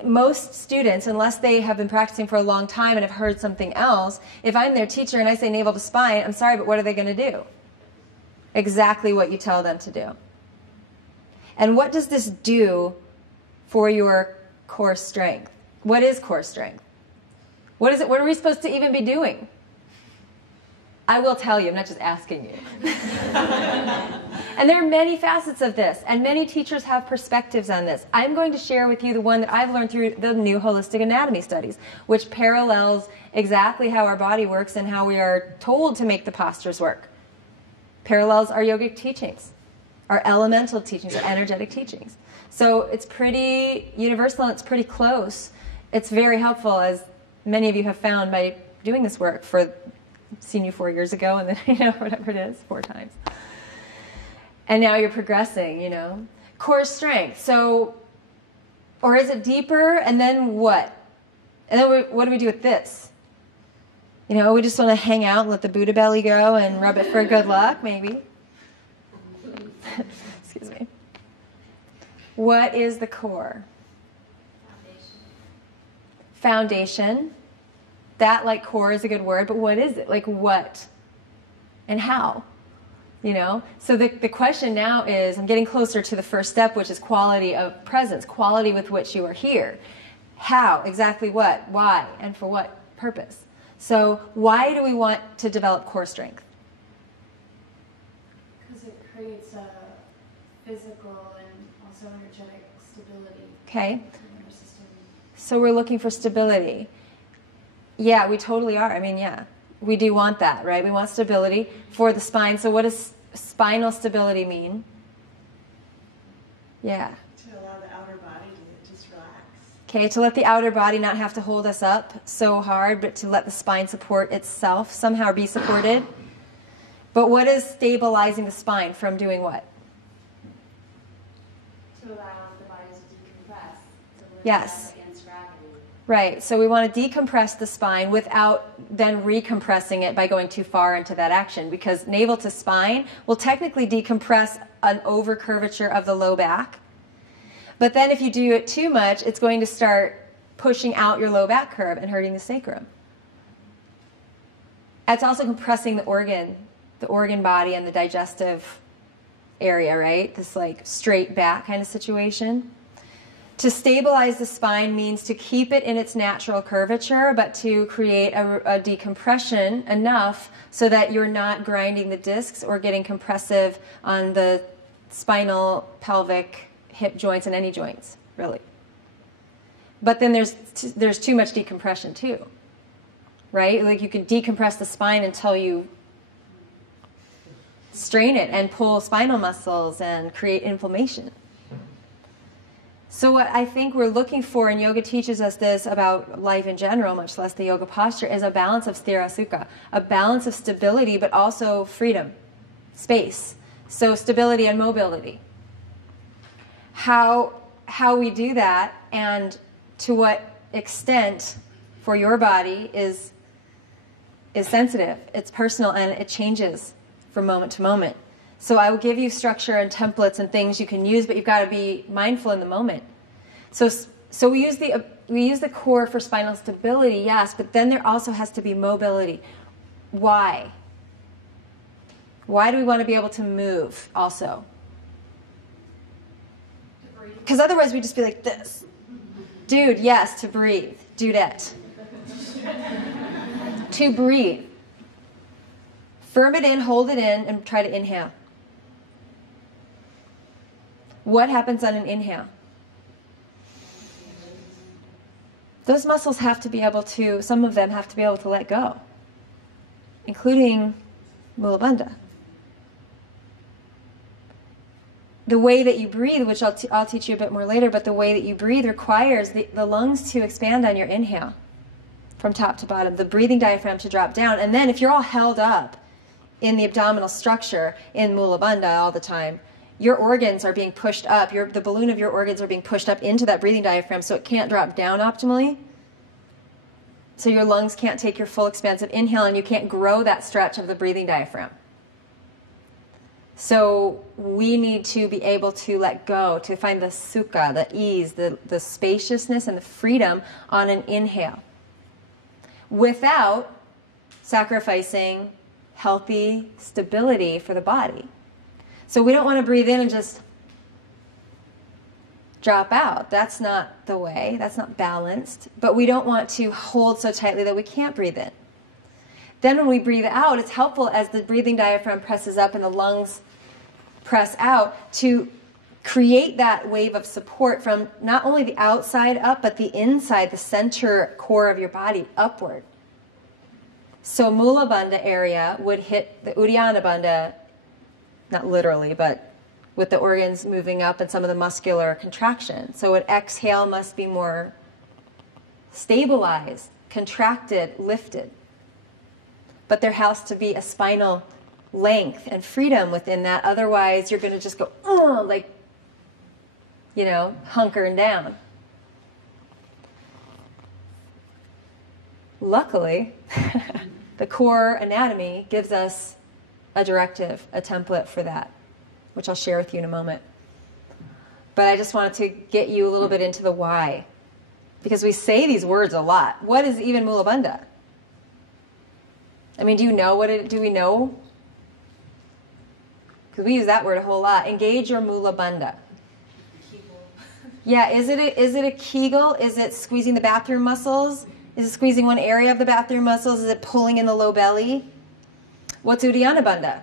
most students, unless they have been practicing for a long time and have heard something else, if I'm their teacher and I say navel to spine, I'm sorry, but what are they going to do? Exactly what you tell them to do. And what does this do for your core strength? What is core strength? What is it? What are we supposed to even be doing? I will tell you, I'm not just asking you. And there are many facets of this, and many teachers have perspectives on this. I'm going to share with you the one that I've learned through the new holistic anatomy studies, which parallels exactly how our body works and how we are told to make the postures work. Parallels our yogic teachings, our elemental teachings, our energetic teachings. So it's pretty universal and it's pretty close. It's very helpful, as many of you have found by doing this work. Seen you 4 years ago, and then, you know, whatever it is, 4 times. And now you're progressing, you know. Core strength. So, or is it deeper, and then what? And then what do we do with this? You know, we just want to hang out and let the Buddha belly go and rub it for good luck, maybe. Excuse me. What is the core? Foundation. That, like, core is a good word, but what is it? Like, what? And how? You know? So the question now is, I'm getting closer to the first step, which is quality of presence, quality with which you are here. How? Exactly what? Why? And for what purpose? So why do we want to develop core strength? Because it creates a physical and also energetic stability Okay. in our system. So we're looking for stability. Yeah, we totally are. I mean, yeah, we do want that, right? We want stability for the spine. So what does spinal stability mean? Yeah. to allow the outer body to just relax. Okay, to let the outer body not have to hold us up so hard, but to let the spine support itself, somehow be supported. But what is stabilizing the spine from doing what? To allow the body to decompress. To lift Yes. up against gravity. Right, so we want to decompress the spine without then recompressing it by going too far into that action, because navel to spine will technically decompress an overcurvature of the low back. But then if you do it too much, it's going to start pushing out your low back curve and hurting the sacrum. It's also compressing the organ body and the digestive area, right? This like straight back kind of situation. To stabilize the spine means to keep it in its natural curvature, but to create a decompression enough so that you're not grinding the discs or getting compressive on the spinal, pelvic, hip joints, and any joints, really. But then there's too much decompression too, right? Like you can decompress the spine until you strain it and pull spinal muscles and create inflammation. So what I think we're looking for, and yoga teaches us this about life in general, much less the yoga posture, is a balance of sthira sukha, a balance of stability, but also freedom, space. So stability and mobility. How we do that and to what extent for your body is sensitive. It's personal and it changes from moment to moment. So I will give you structure and templates and things you can use, but you've got to be mindful in the moment. So we use the core for spinal stability, yes, but then there also has to be mobility. Why? Why do we want to be able to move also? Because otherwise we'd just be like this. Dude, yes, to breathe. Dudette. To breathe. Firm it in, hold it in, and try to inhale. What happens on an inhale? Those muscles have to be able to, some of them have to be able to let go, including Mula Bandha. The way that you breathe, which I'll teach you a bit more later, but the way that you breathe requires the lungs to expand on your inhale from top to bottom, the breathing diaphragm to drop down. And then if you're all held up in the abdominal structure in Mula Bandha all the time, your organs are being pushed up. The balloon of your organs are being pushed up into that breathing diaphragm so it can't drop down optimally. So your lungs can't take your full expansive inhale and you can't grow that stretch of the breathing diaphragm. So we need to be able to let go, to find the sukha, the ease, the spaciousness and the freedom on an inhale without sacrificing healthy stability for the body. So we don't want to breathe in and just drop out. That's not the way. That's not balanced. But we don't want to hold so tightly that we can't breathe in. Then when we breathe out, it's helpful as the breathing diaphragm presses up and the lungs press out to create that wave of support from not only the outside up, but the inside, the center core of your body upward. So Mula Bandha area would hit the Uddiyana Bandha, not literally, but with the organs moving up and some of the muscular contraction. So an exhale must be more stabilized, contracted, lifted. But there has to be a spinal length and freedom within that. Otherwise, you're going to just go, like, hunkering down. Luckily, the core anatomy gives us a directive, a template for that, which I'll share with you in a moment. But I just wanted to get you a little bit into the why. Because we say these words a lot. What is even Mula Bandha? I mean, do you know what it, do we know? Because we use that word a whole lot. Engage your Mula Bandha. Yeah, is it a Kegel? Is it squeezing the bathroom muscles? Is it squeezing one area of the bathroom muscles? Is it pulling in the low belly? What's Uddiyana Bandha?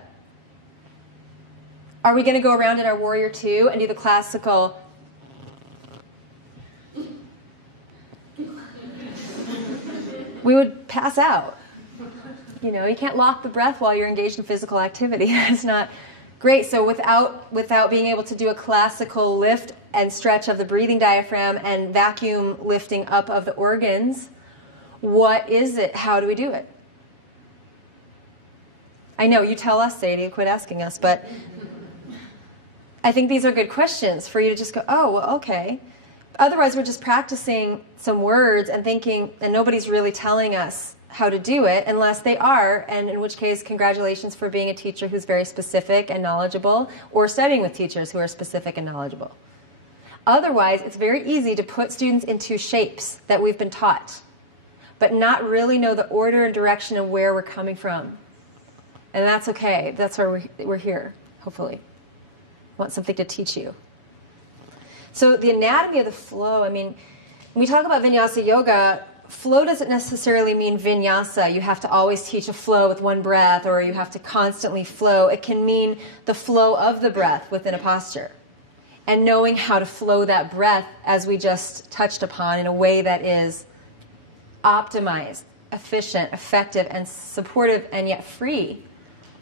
Are we going to go around in our Warrior 2 and do the classical? We would pass out. You can't lock the breath while you're engaged in physical activity. That's not great. So without being able to do a classical lift and stretch of the breathing diaphragm and vacuum lifting up of the organs, what is it? How do we do it? I know, you tell us, Sadie, quit asking us, but I think these are good questions for you to just go, oh, well, okay. Otherwise, we're just practicing some words and thinking, and nobody's really telling us how to do it unless they are, and in which case, congratulations for being a teacher who's very specific and knowledgeable, or studying with teachers who are specific and knowledgeable. Otherwise, it's very easy to put students into shapes that we've been taught, but not really know the order and direction of where we're coming from. And that's okay. That's why we're here, hopefully. want something to teach you. So the anatomy of the flow, I mean, when we talk about vinyasa yoga, flow doesn't necessarily mean vinyasa. You have to always teach a flow with one breath, or you have to constantly flow. It can mean the flow of the breath within a posture, and knowing how to flow that breath, as we just touched upon, in a way that is optimized, efficient, effective, and supportive, and yet free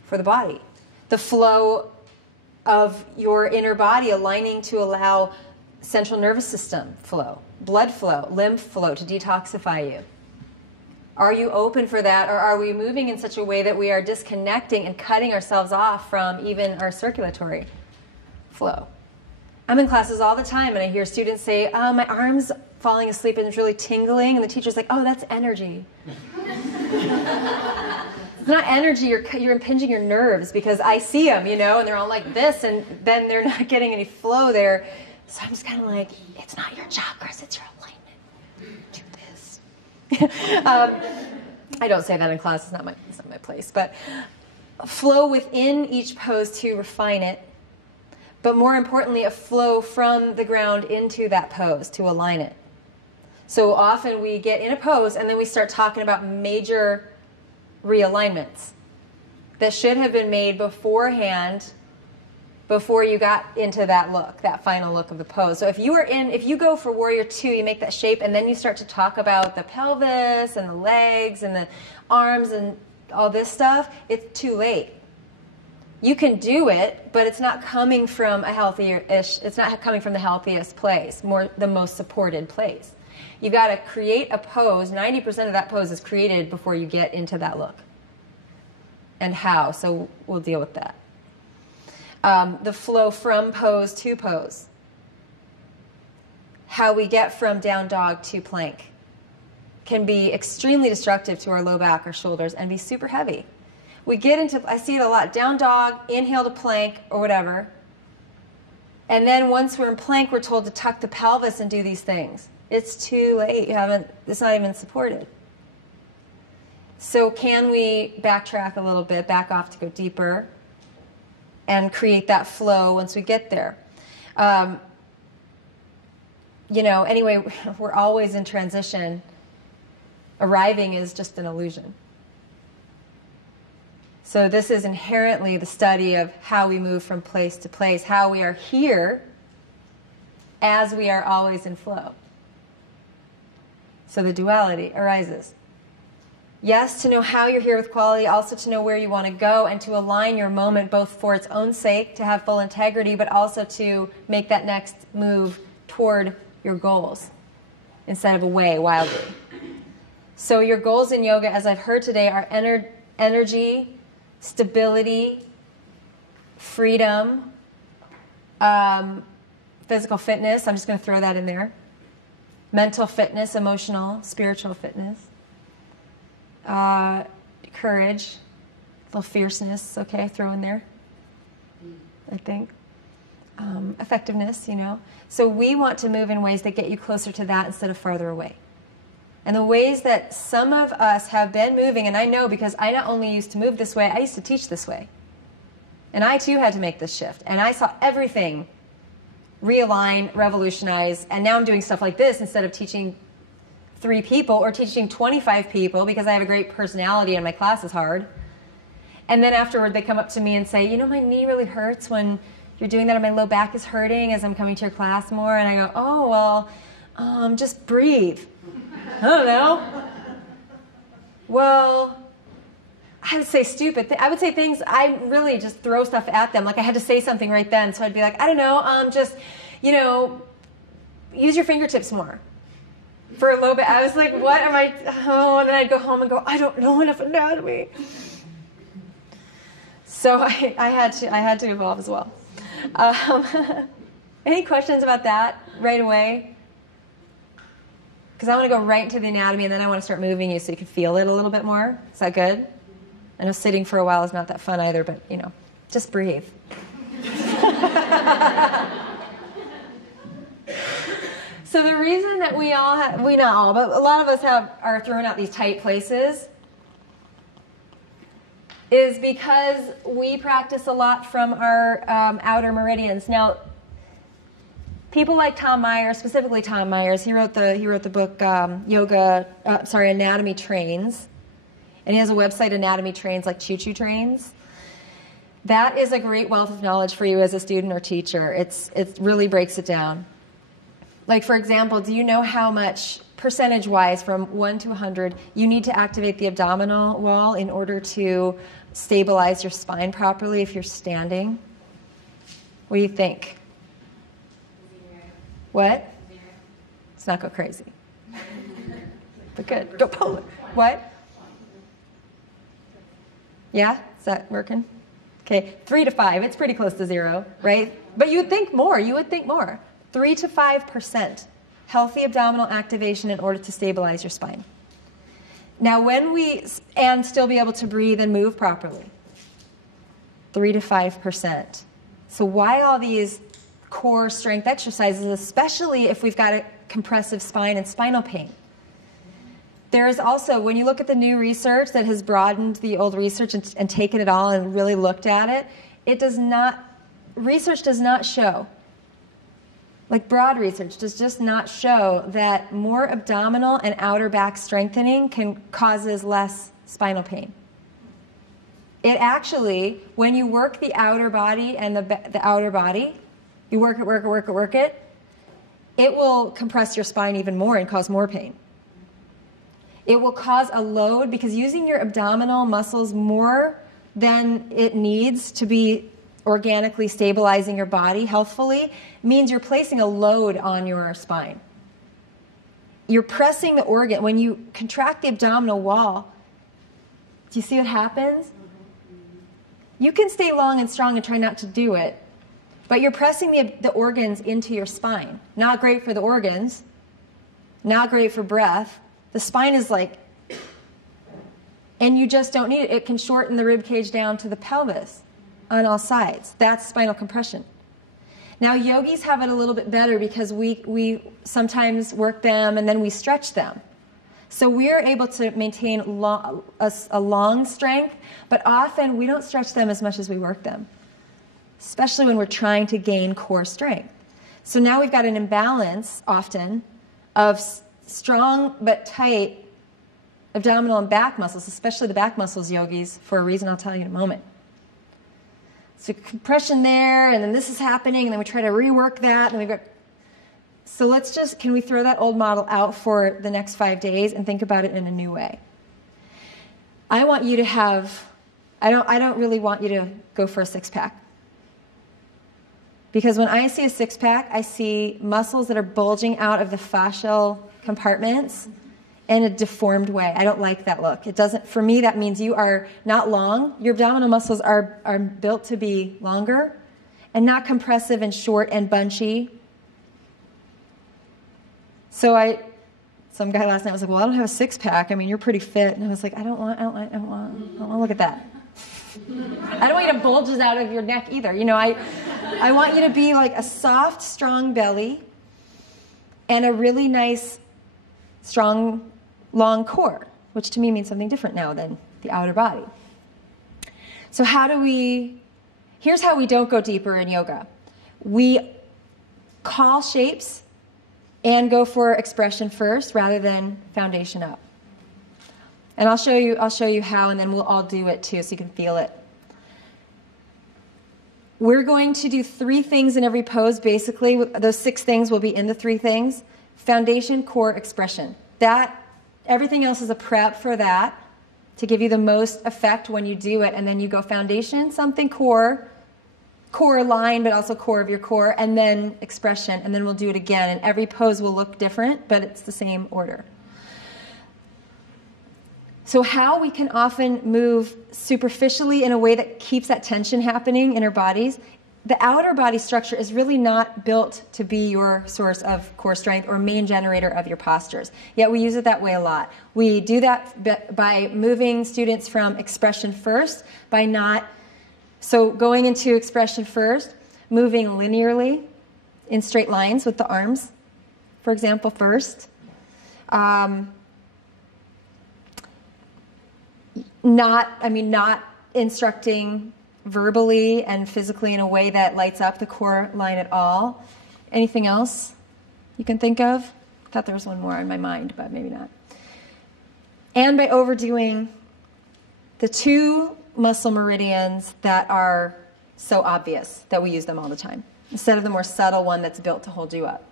for the body. The flow of your inner body aligning to allow central nervous system flow, blood flow, lymph flow to detoxify you. Are you open for that, or are we moving in such a way that we are disconnecting and cutting ourselves off from even our circulatory flow? I'm in classes all the time, and I hear students say, my arm's falling asleep and it's really tingling, and the teacher's like, oh, that's energy. It's not energy, you're impinging your nerves, because I see them, and they're all like this, and then they're not getting any flow there. So I'm just kind of like, it's not your chakras, it's your alignment. Do this. I don't say that in class, it's not my place. But flow within each pose to refine it. But more importantly, a flow from the ground into that pose to align it. So often we get in a pose and then we start talking about major realignments that should have been made beforehand, before you got into that look, that final look of the pose. So if you go for Warrior 2, you make that shape, and then you start to talk about the pelvis and the legs and the arms and all this stuff, it's too late. You can do it, but it's not coming from it's not coming from the healthiest place, the most supported place. You've got to create a pose. 90% of that pose is created before you get into that look. And how? So we'll deal with that. The flow from pose to pose. How we get from down dog to plank can be extremely destructive to our low back or shoulders and be super heavy. I see it a lot, down dog, inhale to plank or whatever. And then once we're in plank, we're told to tuck the pelvis and do these things. It's too late. It's not even supported. So can we backtrack a little bit, back off to go deeper, and create that flow once we get there? Anyway, we're always in transition. Arriving is just an illusion. So this is inherently the study of how we move from place to place, how we are here as we are always in flow. So the duality arises. Yes, to know how you're here with quality, also to know where you want to go, and to align your moment both for its own sake, to have full integrity, but also to make that next move toward your goals instead of away wildly. So your goals in yoga, as I've heard today, are energy, stability, freedom, physical fitness. I'm just going to throw that in there. Mental fitness, emotional, spiritual fitness. Courage, a little fierceness, okay, throw in there, I think. Effectiveness, So we want to move in ways that get you closer to that instead of farther away. And the ways that some of us have been moving, and I know because I not only used to move this way, I used to teach this way. And I too had to make this shift. And I saw everything realign, revolutionize, and now I'm doing stuff like this instead of teaching 3 people or teaching 25 people because I have a great personality and my class is hard. And then afterward they come up to me and say, my knee really hurts when you're doing that, and my low back is hurting as I'm coming to your class more. And I go, oh, well, just breathe. I don't know. Well, I would say stupid. I would say things, I really just throw stuff at them. Like I had to say something right then. So I'd be like, I don't know, just, use your fingertips more. For a little bit. I was like, what am I, and then I'd go home and go, I don't know enough anatomy. So I had to evolve as well. Any questions about that right away? Because I want to go right into the anatomy, and then I want to start moving you so you can feel it a little bit more. Is that good? I know sitting for a while is not that fun either, but, just breathe. So the reason that we not all, but a lot of us are throwing out these tight places is because we practice a lot from our outer meridians. Now, people like Tom Myers, specifically Tom Myers, he wrote the book Anatomy Trains, and he has a website, Anatomy Trains, like choo-choo trains. That is a great wealth of knowledge for you as a student or teacher. It really breaks it down. Like, for example, do you know how much, percentage-wise, from 1 to 100, you need to activate the abdominal wall in order to stabilize your spine properly if you're standing? What do you think? What? Let's not go crazy. But good. Go pull it. What? Yeah? Is that working? Okay, 3 to 5. It's pretty close to 0, right? But you would think more. 3 to 5% healthy abdominal activation in order to stabilize your spine. Now, and still be able to breathe and move properly. 3 to 5%. So why all these core strength exercises, especially if we've got a compressive spine and spinal pain? There is also, when you look at the new research that has broadened the old research and taken it all and really looked at it, research does not show, like broad research does just not show that more abdominal and outer back strengthening causes less spinal pain. It actually, when you work the outer body and the outer body, you work it, it will compress your spine even more and cause more pain. It will cause a load, because using your abdominal muscles more than it needs to be organically stabilizing your body healthfully means you're placing a load on your spine. You're pressing the organ. When you contract the abdominal wall, do you see what happens? You can stay long and strong and try not to do it, but you're pressing the organs into your spine. Not great for the organs, not great for breath. The spine is like, and you just don't need it. It can shorten the rib cage down to the pelvis on all sides. That's spinal compression. Now, yogis have it a little bit better because we sometimes work them and then we stretch them. So we're able to maintain a long strength, but often we don't stretch them as much as we work them, especially when we're trying to gain core strength. So now we've got an imbalance often of strong but tight abdominal and back muscles, especially the back muscles, yogis, for a reason I'll tell you in a moment. So compression there, and then this is happening, and then we try to rework that, and we've got... So can we throw that old model out for the next 5 days and think about it in a new way? I want you to have... I don't really want you to go for a six-pack. Because when I see a six-pack, I see muscles that are bulging out of the fascial compartments in a deformed way. I don't like that look. It doesn't, for me, that means you are not long. Your abdominal muscles are built to be longer and not compressive and short and bunchy. So some guy last night was like, well, I don't have a six-pack. I mean, you're pretty fit. And I was like, I don't want to look at that. I don't want you to bulges out of your neck either. You know, I want you to be like a soft, strong belly and a really nice, strong, long core, which to me means something different now than the outer body. So here's how we don't go deeper in yoga. We call shapes and go for expression first rather than foundation up. And I'll show you how, and then we'll all do it too so you can feel it. We're going to do 3 things in every pose, basically. Those 6 things will be in the 3 things. Foundation, core, expression. Everything else is a prep for that to give you the most effect when you do it. And then you go foundation, something core line, but also core of your core, and then expression, and then we'll do it again. And every pose will look different, but it's the same order. So how we can often move superficially in a way that keeps that tension happening in our bodies. The outer body structure is really not built to be your source of core strength or main generator of your postures. Yet we use it that way a lot. We do that by moving students from expression first, so going into expression first, moving linearly in straight lines with the arms, for example, first. Not instructing verbally and physically in a way that lights up the core line at all. Anything else you can think of? I thought there was one more in my mind, but maybe not. And by overdoing the two muscle meridians that are so obvious that we use them all the time, instead of the more subtle one that's built to hold you up.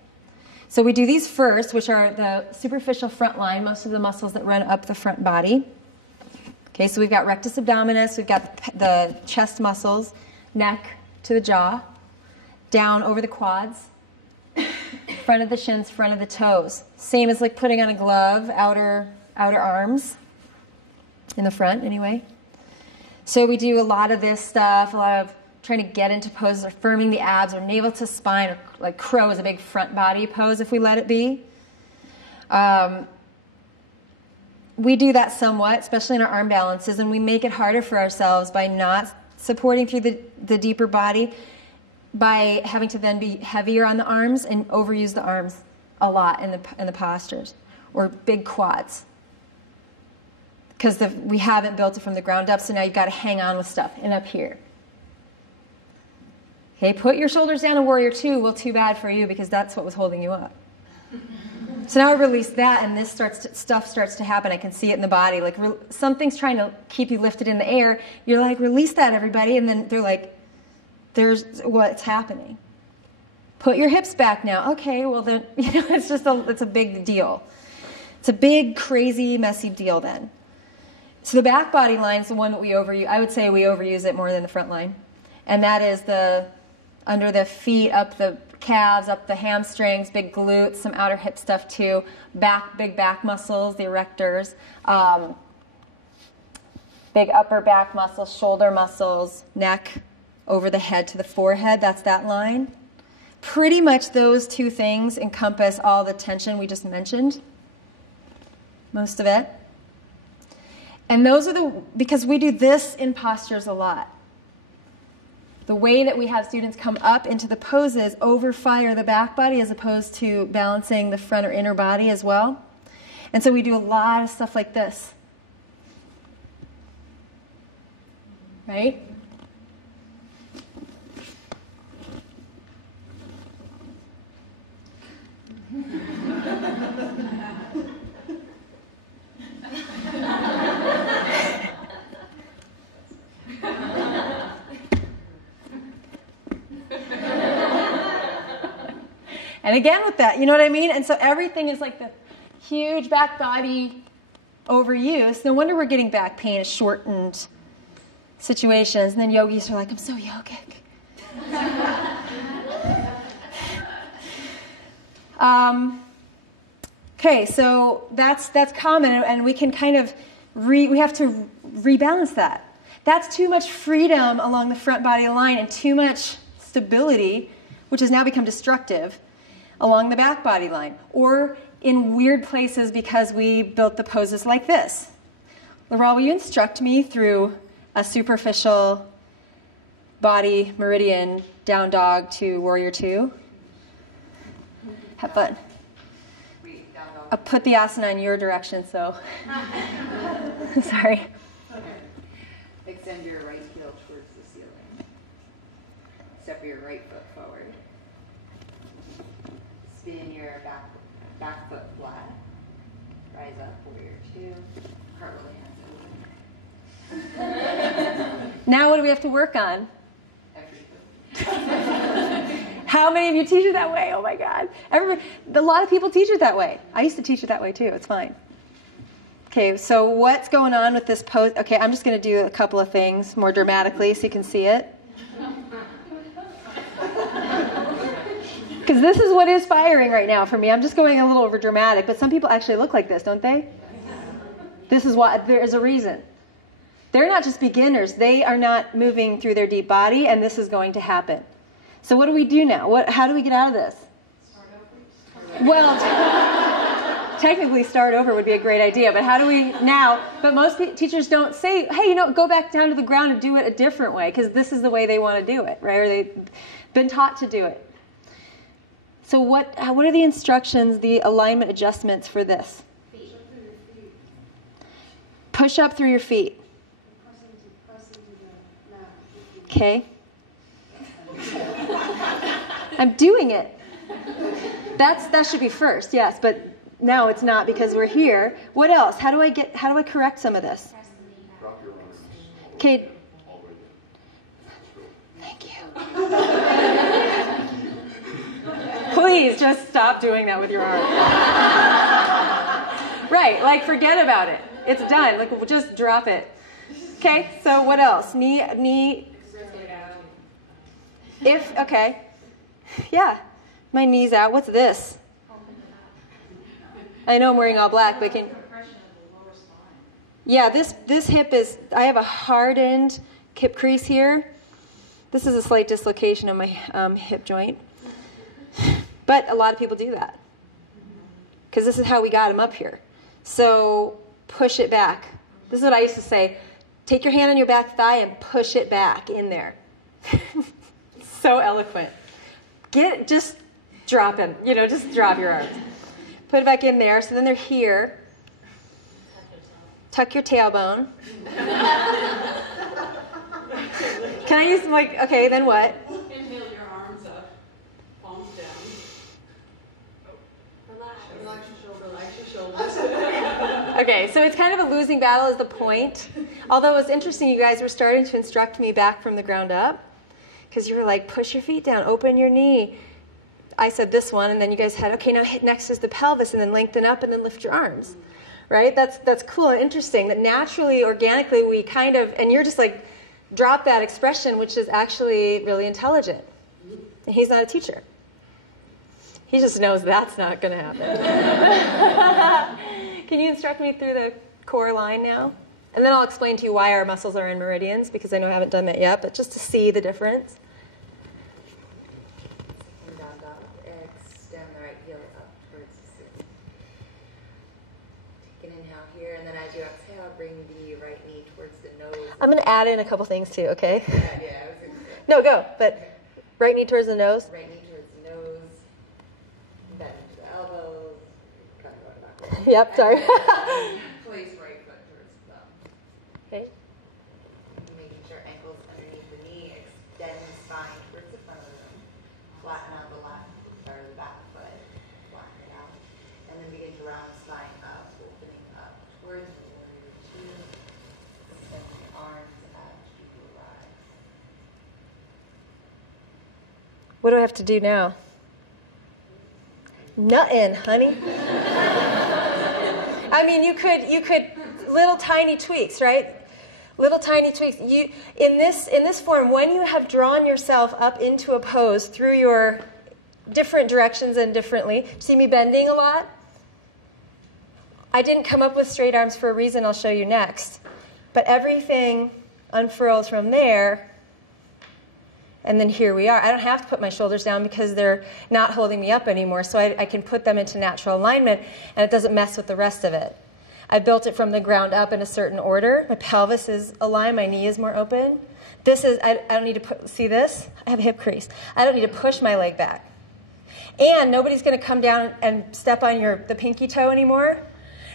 So we do these first, which are the superficial front line, most of the muscles that run up the front body. Okay, so we've got rectus abdominis, we've got the chest muscles, neck to the jaw, down over the quads, front of the shins, front of the toes. Same as like putting on a glove, outer arms, in the front anyway. So we do a lot of this stuff, a lot of trying to get into poses, or firming the abs, or navel to spine, or like crow is a big front body pose if we let it be. We do that somewhat, especially in our arm balances, and we make it harder for ourselves by not supporting through the deeper body, by having to then be heavier on the arms and overuse the arms a lot in the postures, or big quads. Because we haven't built it from the ground up, so now you've got to hang on with stuff, and up here. Okay, put your shoulders down in Warrior Two. Well, too bad for you, because that's what was holding you up. So now I release that, and this stuff starts to happen. I can see it in the body. Like something's trying to keep you lifted in the air. You're like, release that, everybody. And then they're like, there's what's happening. Put your hips back now. Okay, well then, it's a big deal. It's a big, crazy, messy deal then. So the back body line is the one that we overuse. I would say we overuse it more than the front line. And that is under the feet, up the calves, up the hamstrings, big glutes, some outer hip stuff too, big back muscles, the erectors, big upper back muscles, shoulder muscles, neck, over the head to the forehead, that's that line. Pretty much those two things encompass all the tension we just mentioned, most of it. And those are because we do this in postures a lot. The way that we have students come up into the poses overfire the back body as opposed to balancing the front or inner body as well. And so we do a lot of stuff like this. Right? And again with that, you know what I mean? And so everything is like the huge back body overuse. No wonder we're getting back pain at shortened situations. And then yogis are like, I'm so yogic. Okay, so that's common, and we can kind of we have to rebalance that. That's too much freedom along the front body line and too much stability, which has now become destructive, along the back body line, or in weird places because we built the poses like this. Laurel, will you instruct me through a superficial body meridian down dog to Warrior Two? Have fun. I'll put the asana in your direction, so. Sorry. Extend your right heel towards the ceiling. Step your right foot forward. Spin your back foot flat. Rise up, Warrior Two. Cartwheel hands open. Now what do we have to work on? Everything. How many of you teach it that way? Oh my God. A lot of people teach it that way. I used to teach it that way too. It's fine. Okay, so what's going on with this pose? Okay, I'm just going to do a couple of things more dramatically so you can see it. Because this is what is firing right now for me. I'm just going a little over dramatic, but some people actually look like this, don't they? This is why, there's a reason. They're not just beginners. They are not moving through their deep body, and this is going to happen. So what do we do now? How do we get out of this? Start over. Well, technically start over would be a great idea, but how do we now? But most teachers don't say, hey, go back down to the ground and do it a different way, because this is the way they want to do it, right? Or they've been taught to do it. So what are the instructions, the alignment adjustments for this? Feet. Push up through your feet. Okay. I'm doing it. That should be first, yes, but now it's not because we're here. What else? How do I correct some of this? Okay. Thank you. Please just stop doing that with your arm. Right, like forget about it. It's done. Like just drop it. Okay, so what else? Knee. Okay. Yeah. My knee's out. What's this? I know I'm wearing all black, but yeah, this hip is, I have a hardened hip crease here. This is a slight dislocation of my hip joint. But a lot of people do that. Because this is how we got them up here. So push it back. This is what I used to say. Take your hand on your back thigh and push it back in there. So eloquent. Just drop him. Just drop your arms. Put it back in there. So then they're here. Tuck your tailbone. Can I use okay, then what? Inhale your arms up, palms down. Relax your shoulders. Okay, so it's kind of a losing battle is the point. Although it's interesting, you guys were starting to instruct me back from the ground up. Because you were like, push your feet down, open your knee. I said this one, and then you guys had, okay, now hit next is the pelvis, and then lengthen up, and then lift your arms. Right? That's cool and interesting that naturally, organically, we kind of, and you're just like, drop that expression, which is actually really intelligent. And he's not a teacher. He just knows that's not going to happen. Can you instruct me through the core line now? And then I'll explain to you why our muscles are in meridians, because I know I haven't done that yet, but just to see the difference. Extend the right heel up towards the ceiling. Take an inhale here, and then as you exhale, bring the right knee towards the nose. I'm going to add in a couple things too, okay? Yeah, I was going to say. No, go. But right knee towards the nose. Right knee towards the nose. Bend into the elbows. Kind of going backwards. Yep, sorry. Place right foot towards the thumb. Okay. Making sure ankles underneath the knee, extend spine towards the front of the room. Flatten out the the back foot. Flatten it out. And then begin to round spine up, opening up towards warrior two. Extend the arms as you rise. What do I have to do now? Nothing, honey. I mean, you could little tiny tweaks, right? Little tiny tweaks. You in this form, when you have drawn yourself up into a pose through your different directions and differently. See me bending a lot? I didn't come up with straight arms for a reason I'll show you next. But everything unfurls from there. And then here we are. I don't have to put my shoulders down because they're not holding me up anymore. So I can put them into natural alignment, and it doesn't mess with the rest of it. I built it from the ground up in a certain order. My pelvis is aligned. My knee is more open. This is, I don't need to see this? I have a hip crease. I don't need to push my leg back. And nobody's going to come down and step on the pinky toe anymore.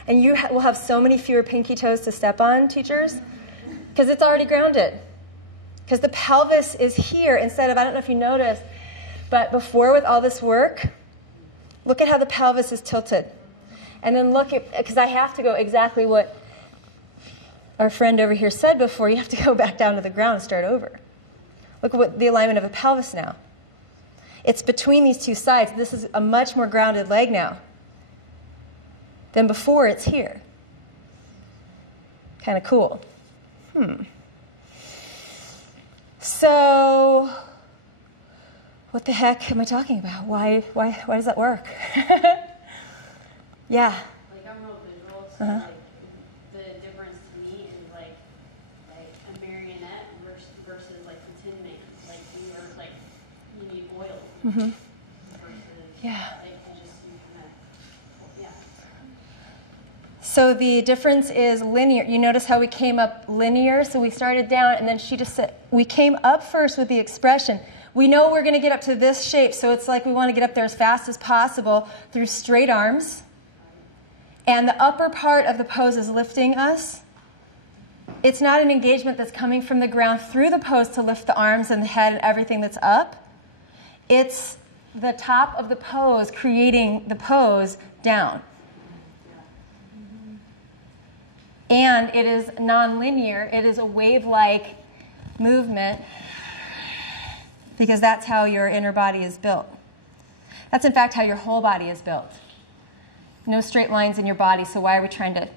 And you will have so many fewer pinky toes to step on, teachers, because it's already grounded. Because the pelvis is here instead of, I don't know if you noticed, but before with all this work, look at how the pelvis is tilted. And then look at, because I have to go exactly what our friend over here said before, you have to go back down to the ground and start over. Look at what the alignment of the pelvis now. It's between these two sides. This is a much more grounded leg now than before it's here. Kind of cool. So, what the heck am I talking about? Why does that work? Yeah. Like I'm real visual, so like the difference to me is like a marionette versus like the Tin Man. Like you need oil versus Yeah. like you kind of yeah. So the difference is linear. You notice how we came up linear? So we started down, and then she just said, we came up first with the expression. We know we're going to get up to this shape, so it's like we want to get up there as fast as possible through straight arms. And the upper part of the pose is lifting us. It's not an engagement that's coming from the ground through the pose to lift the arms and the head and everything that's up. It's the top of the pose creating the pose down. And it is non-linear. It is a wave-like movement because that's how your inner body is built. That's, in fact, how your whole body is built. No straight lines in your body, so why are we trying to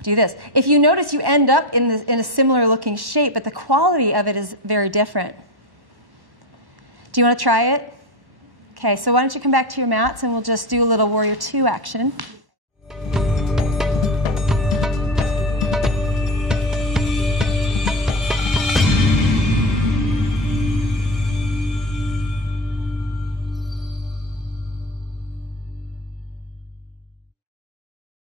do this? If you notice, you end up in a similar-looking shape, but the quality of it is very different. Do you want to try it? Okay, so why don't you come back to your mats, and we'll just do a little Warrior 2 action.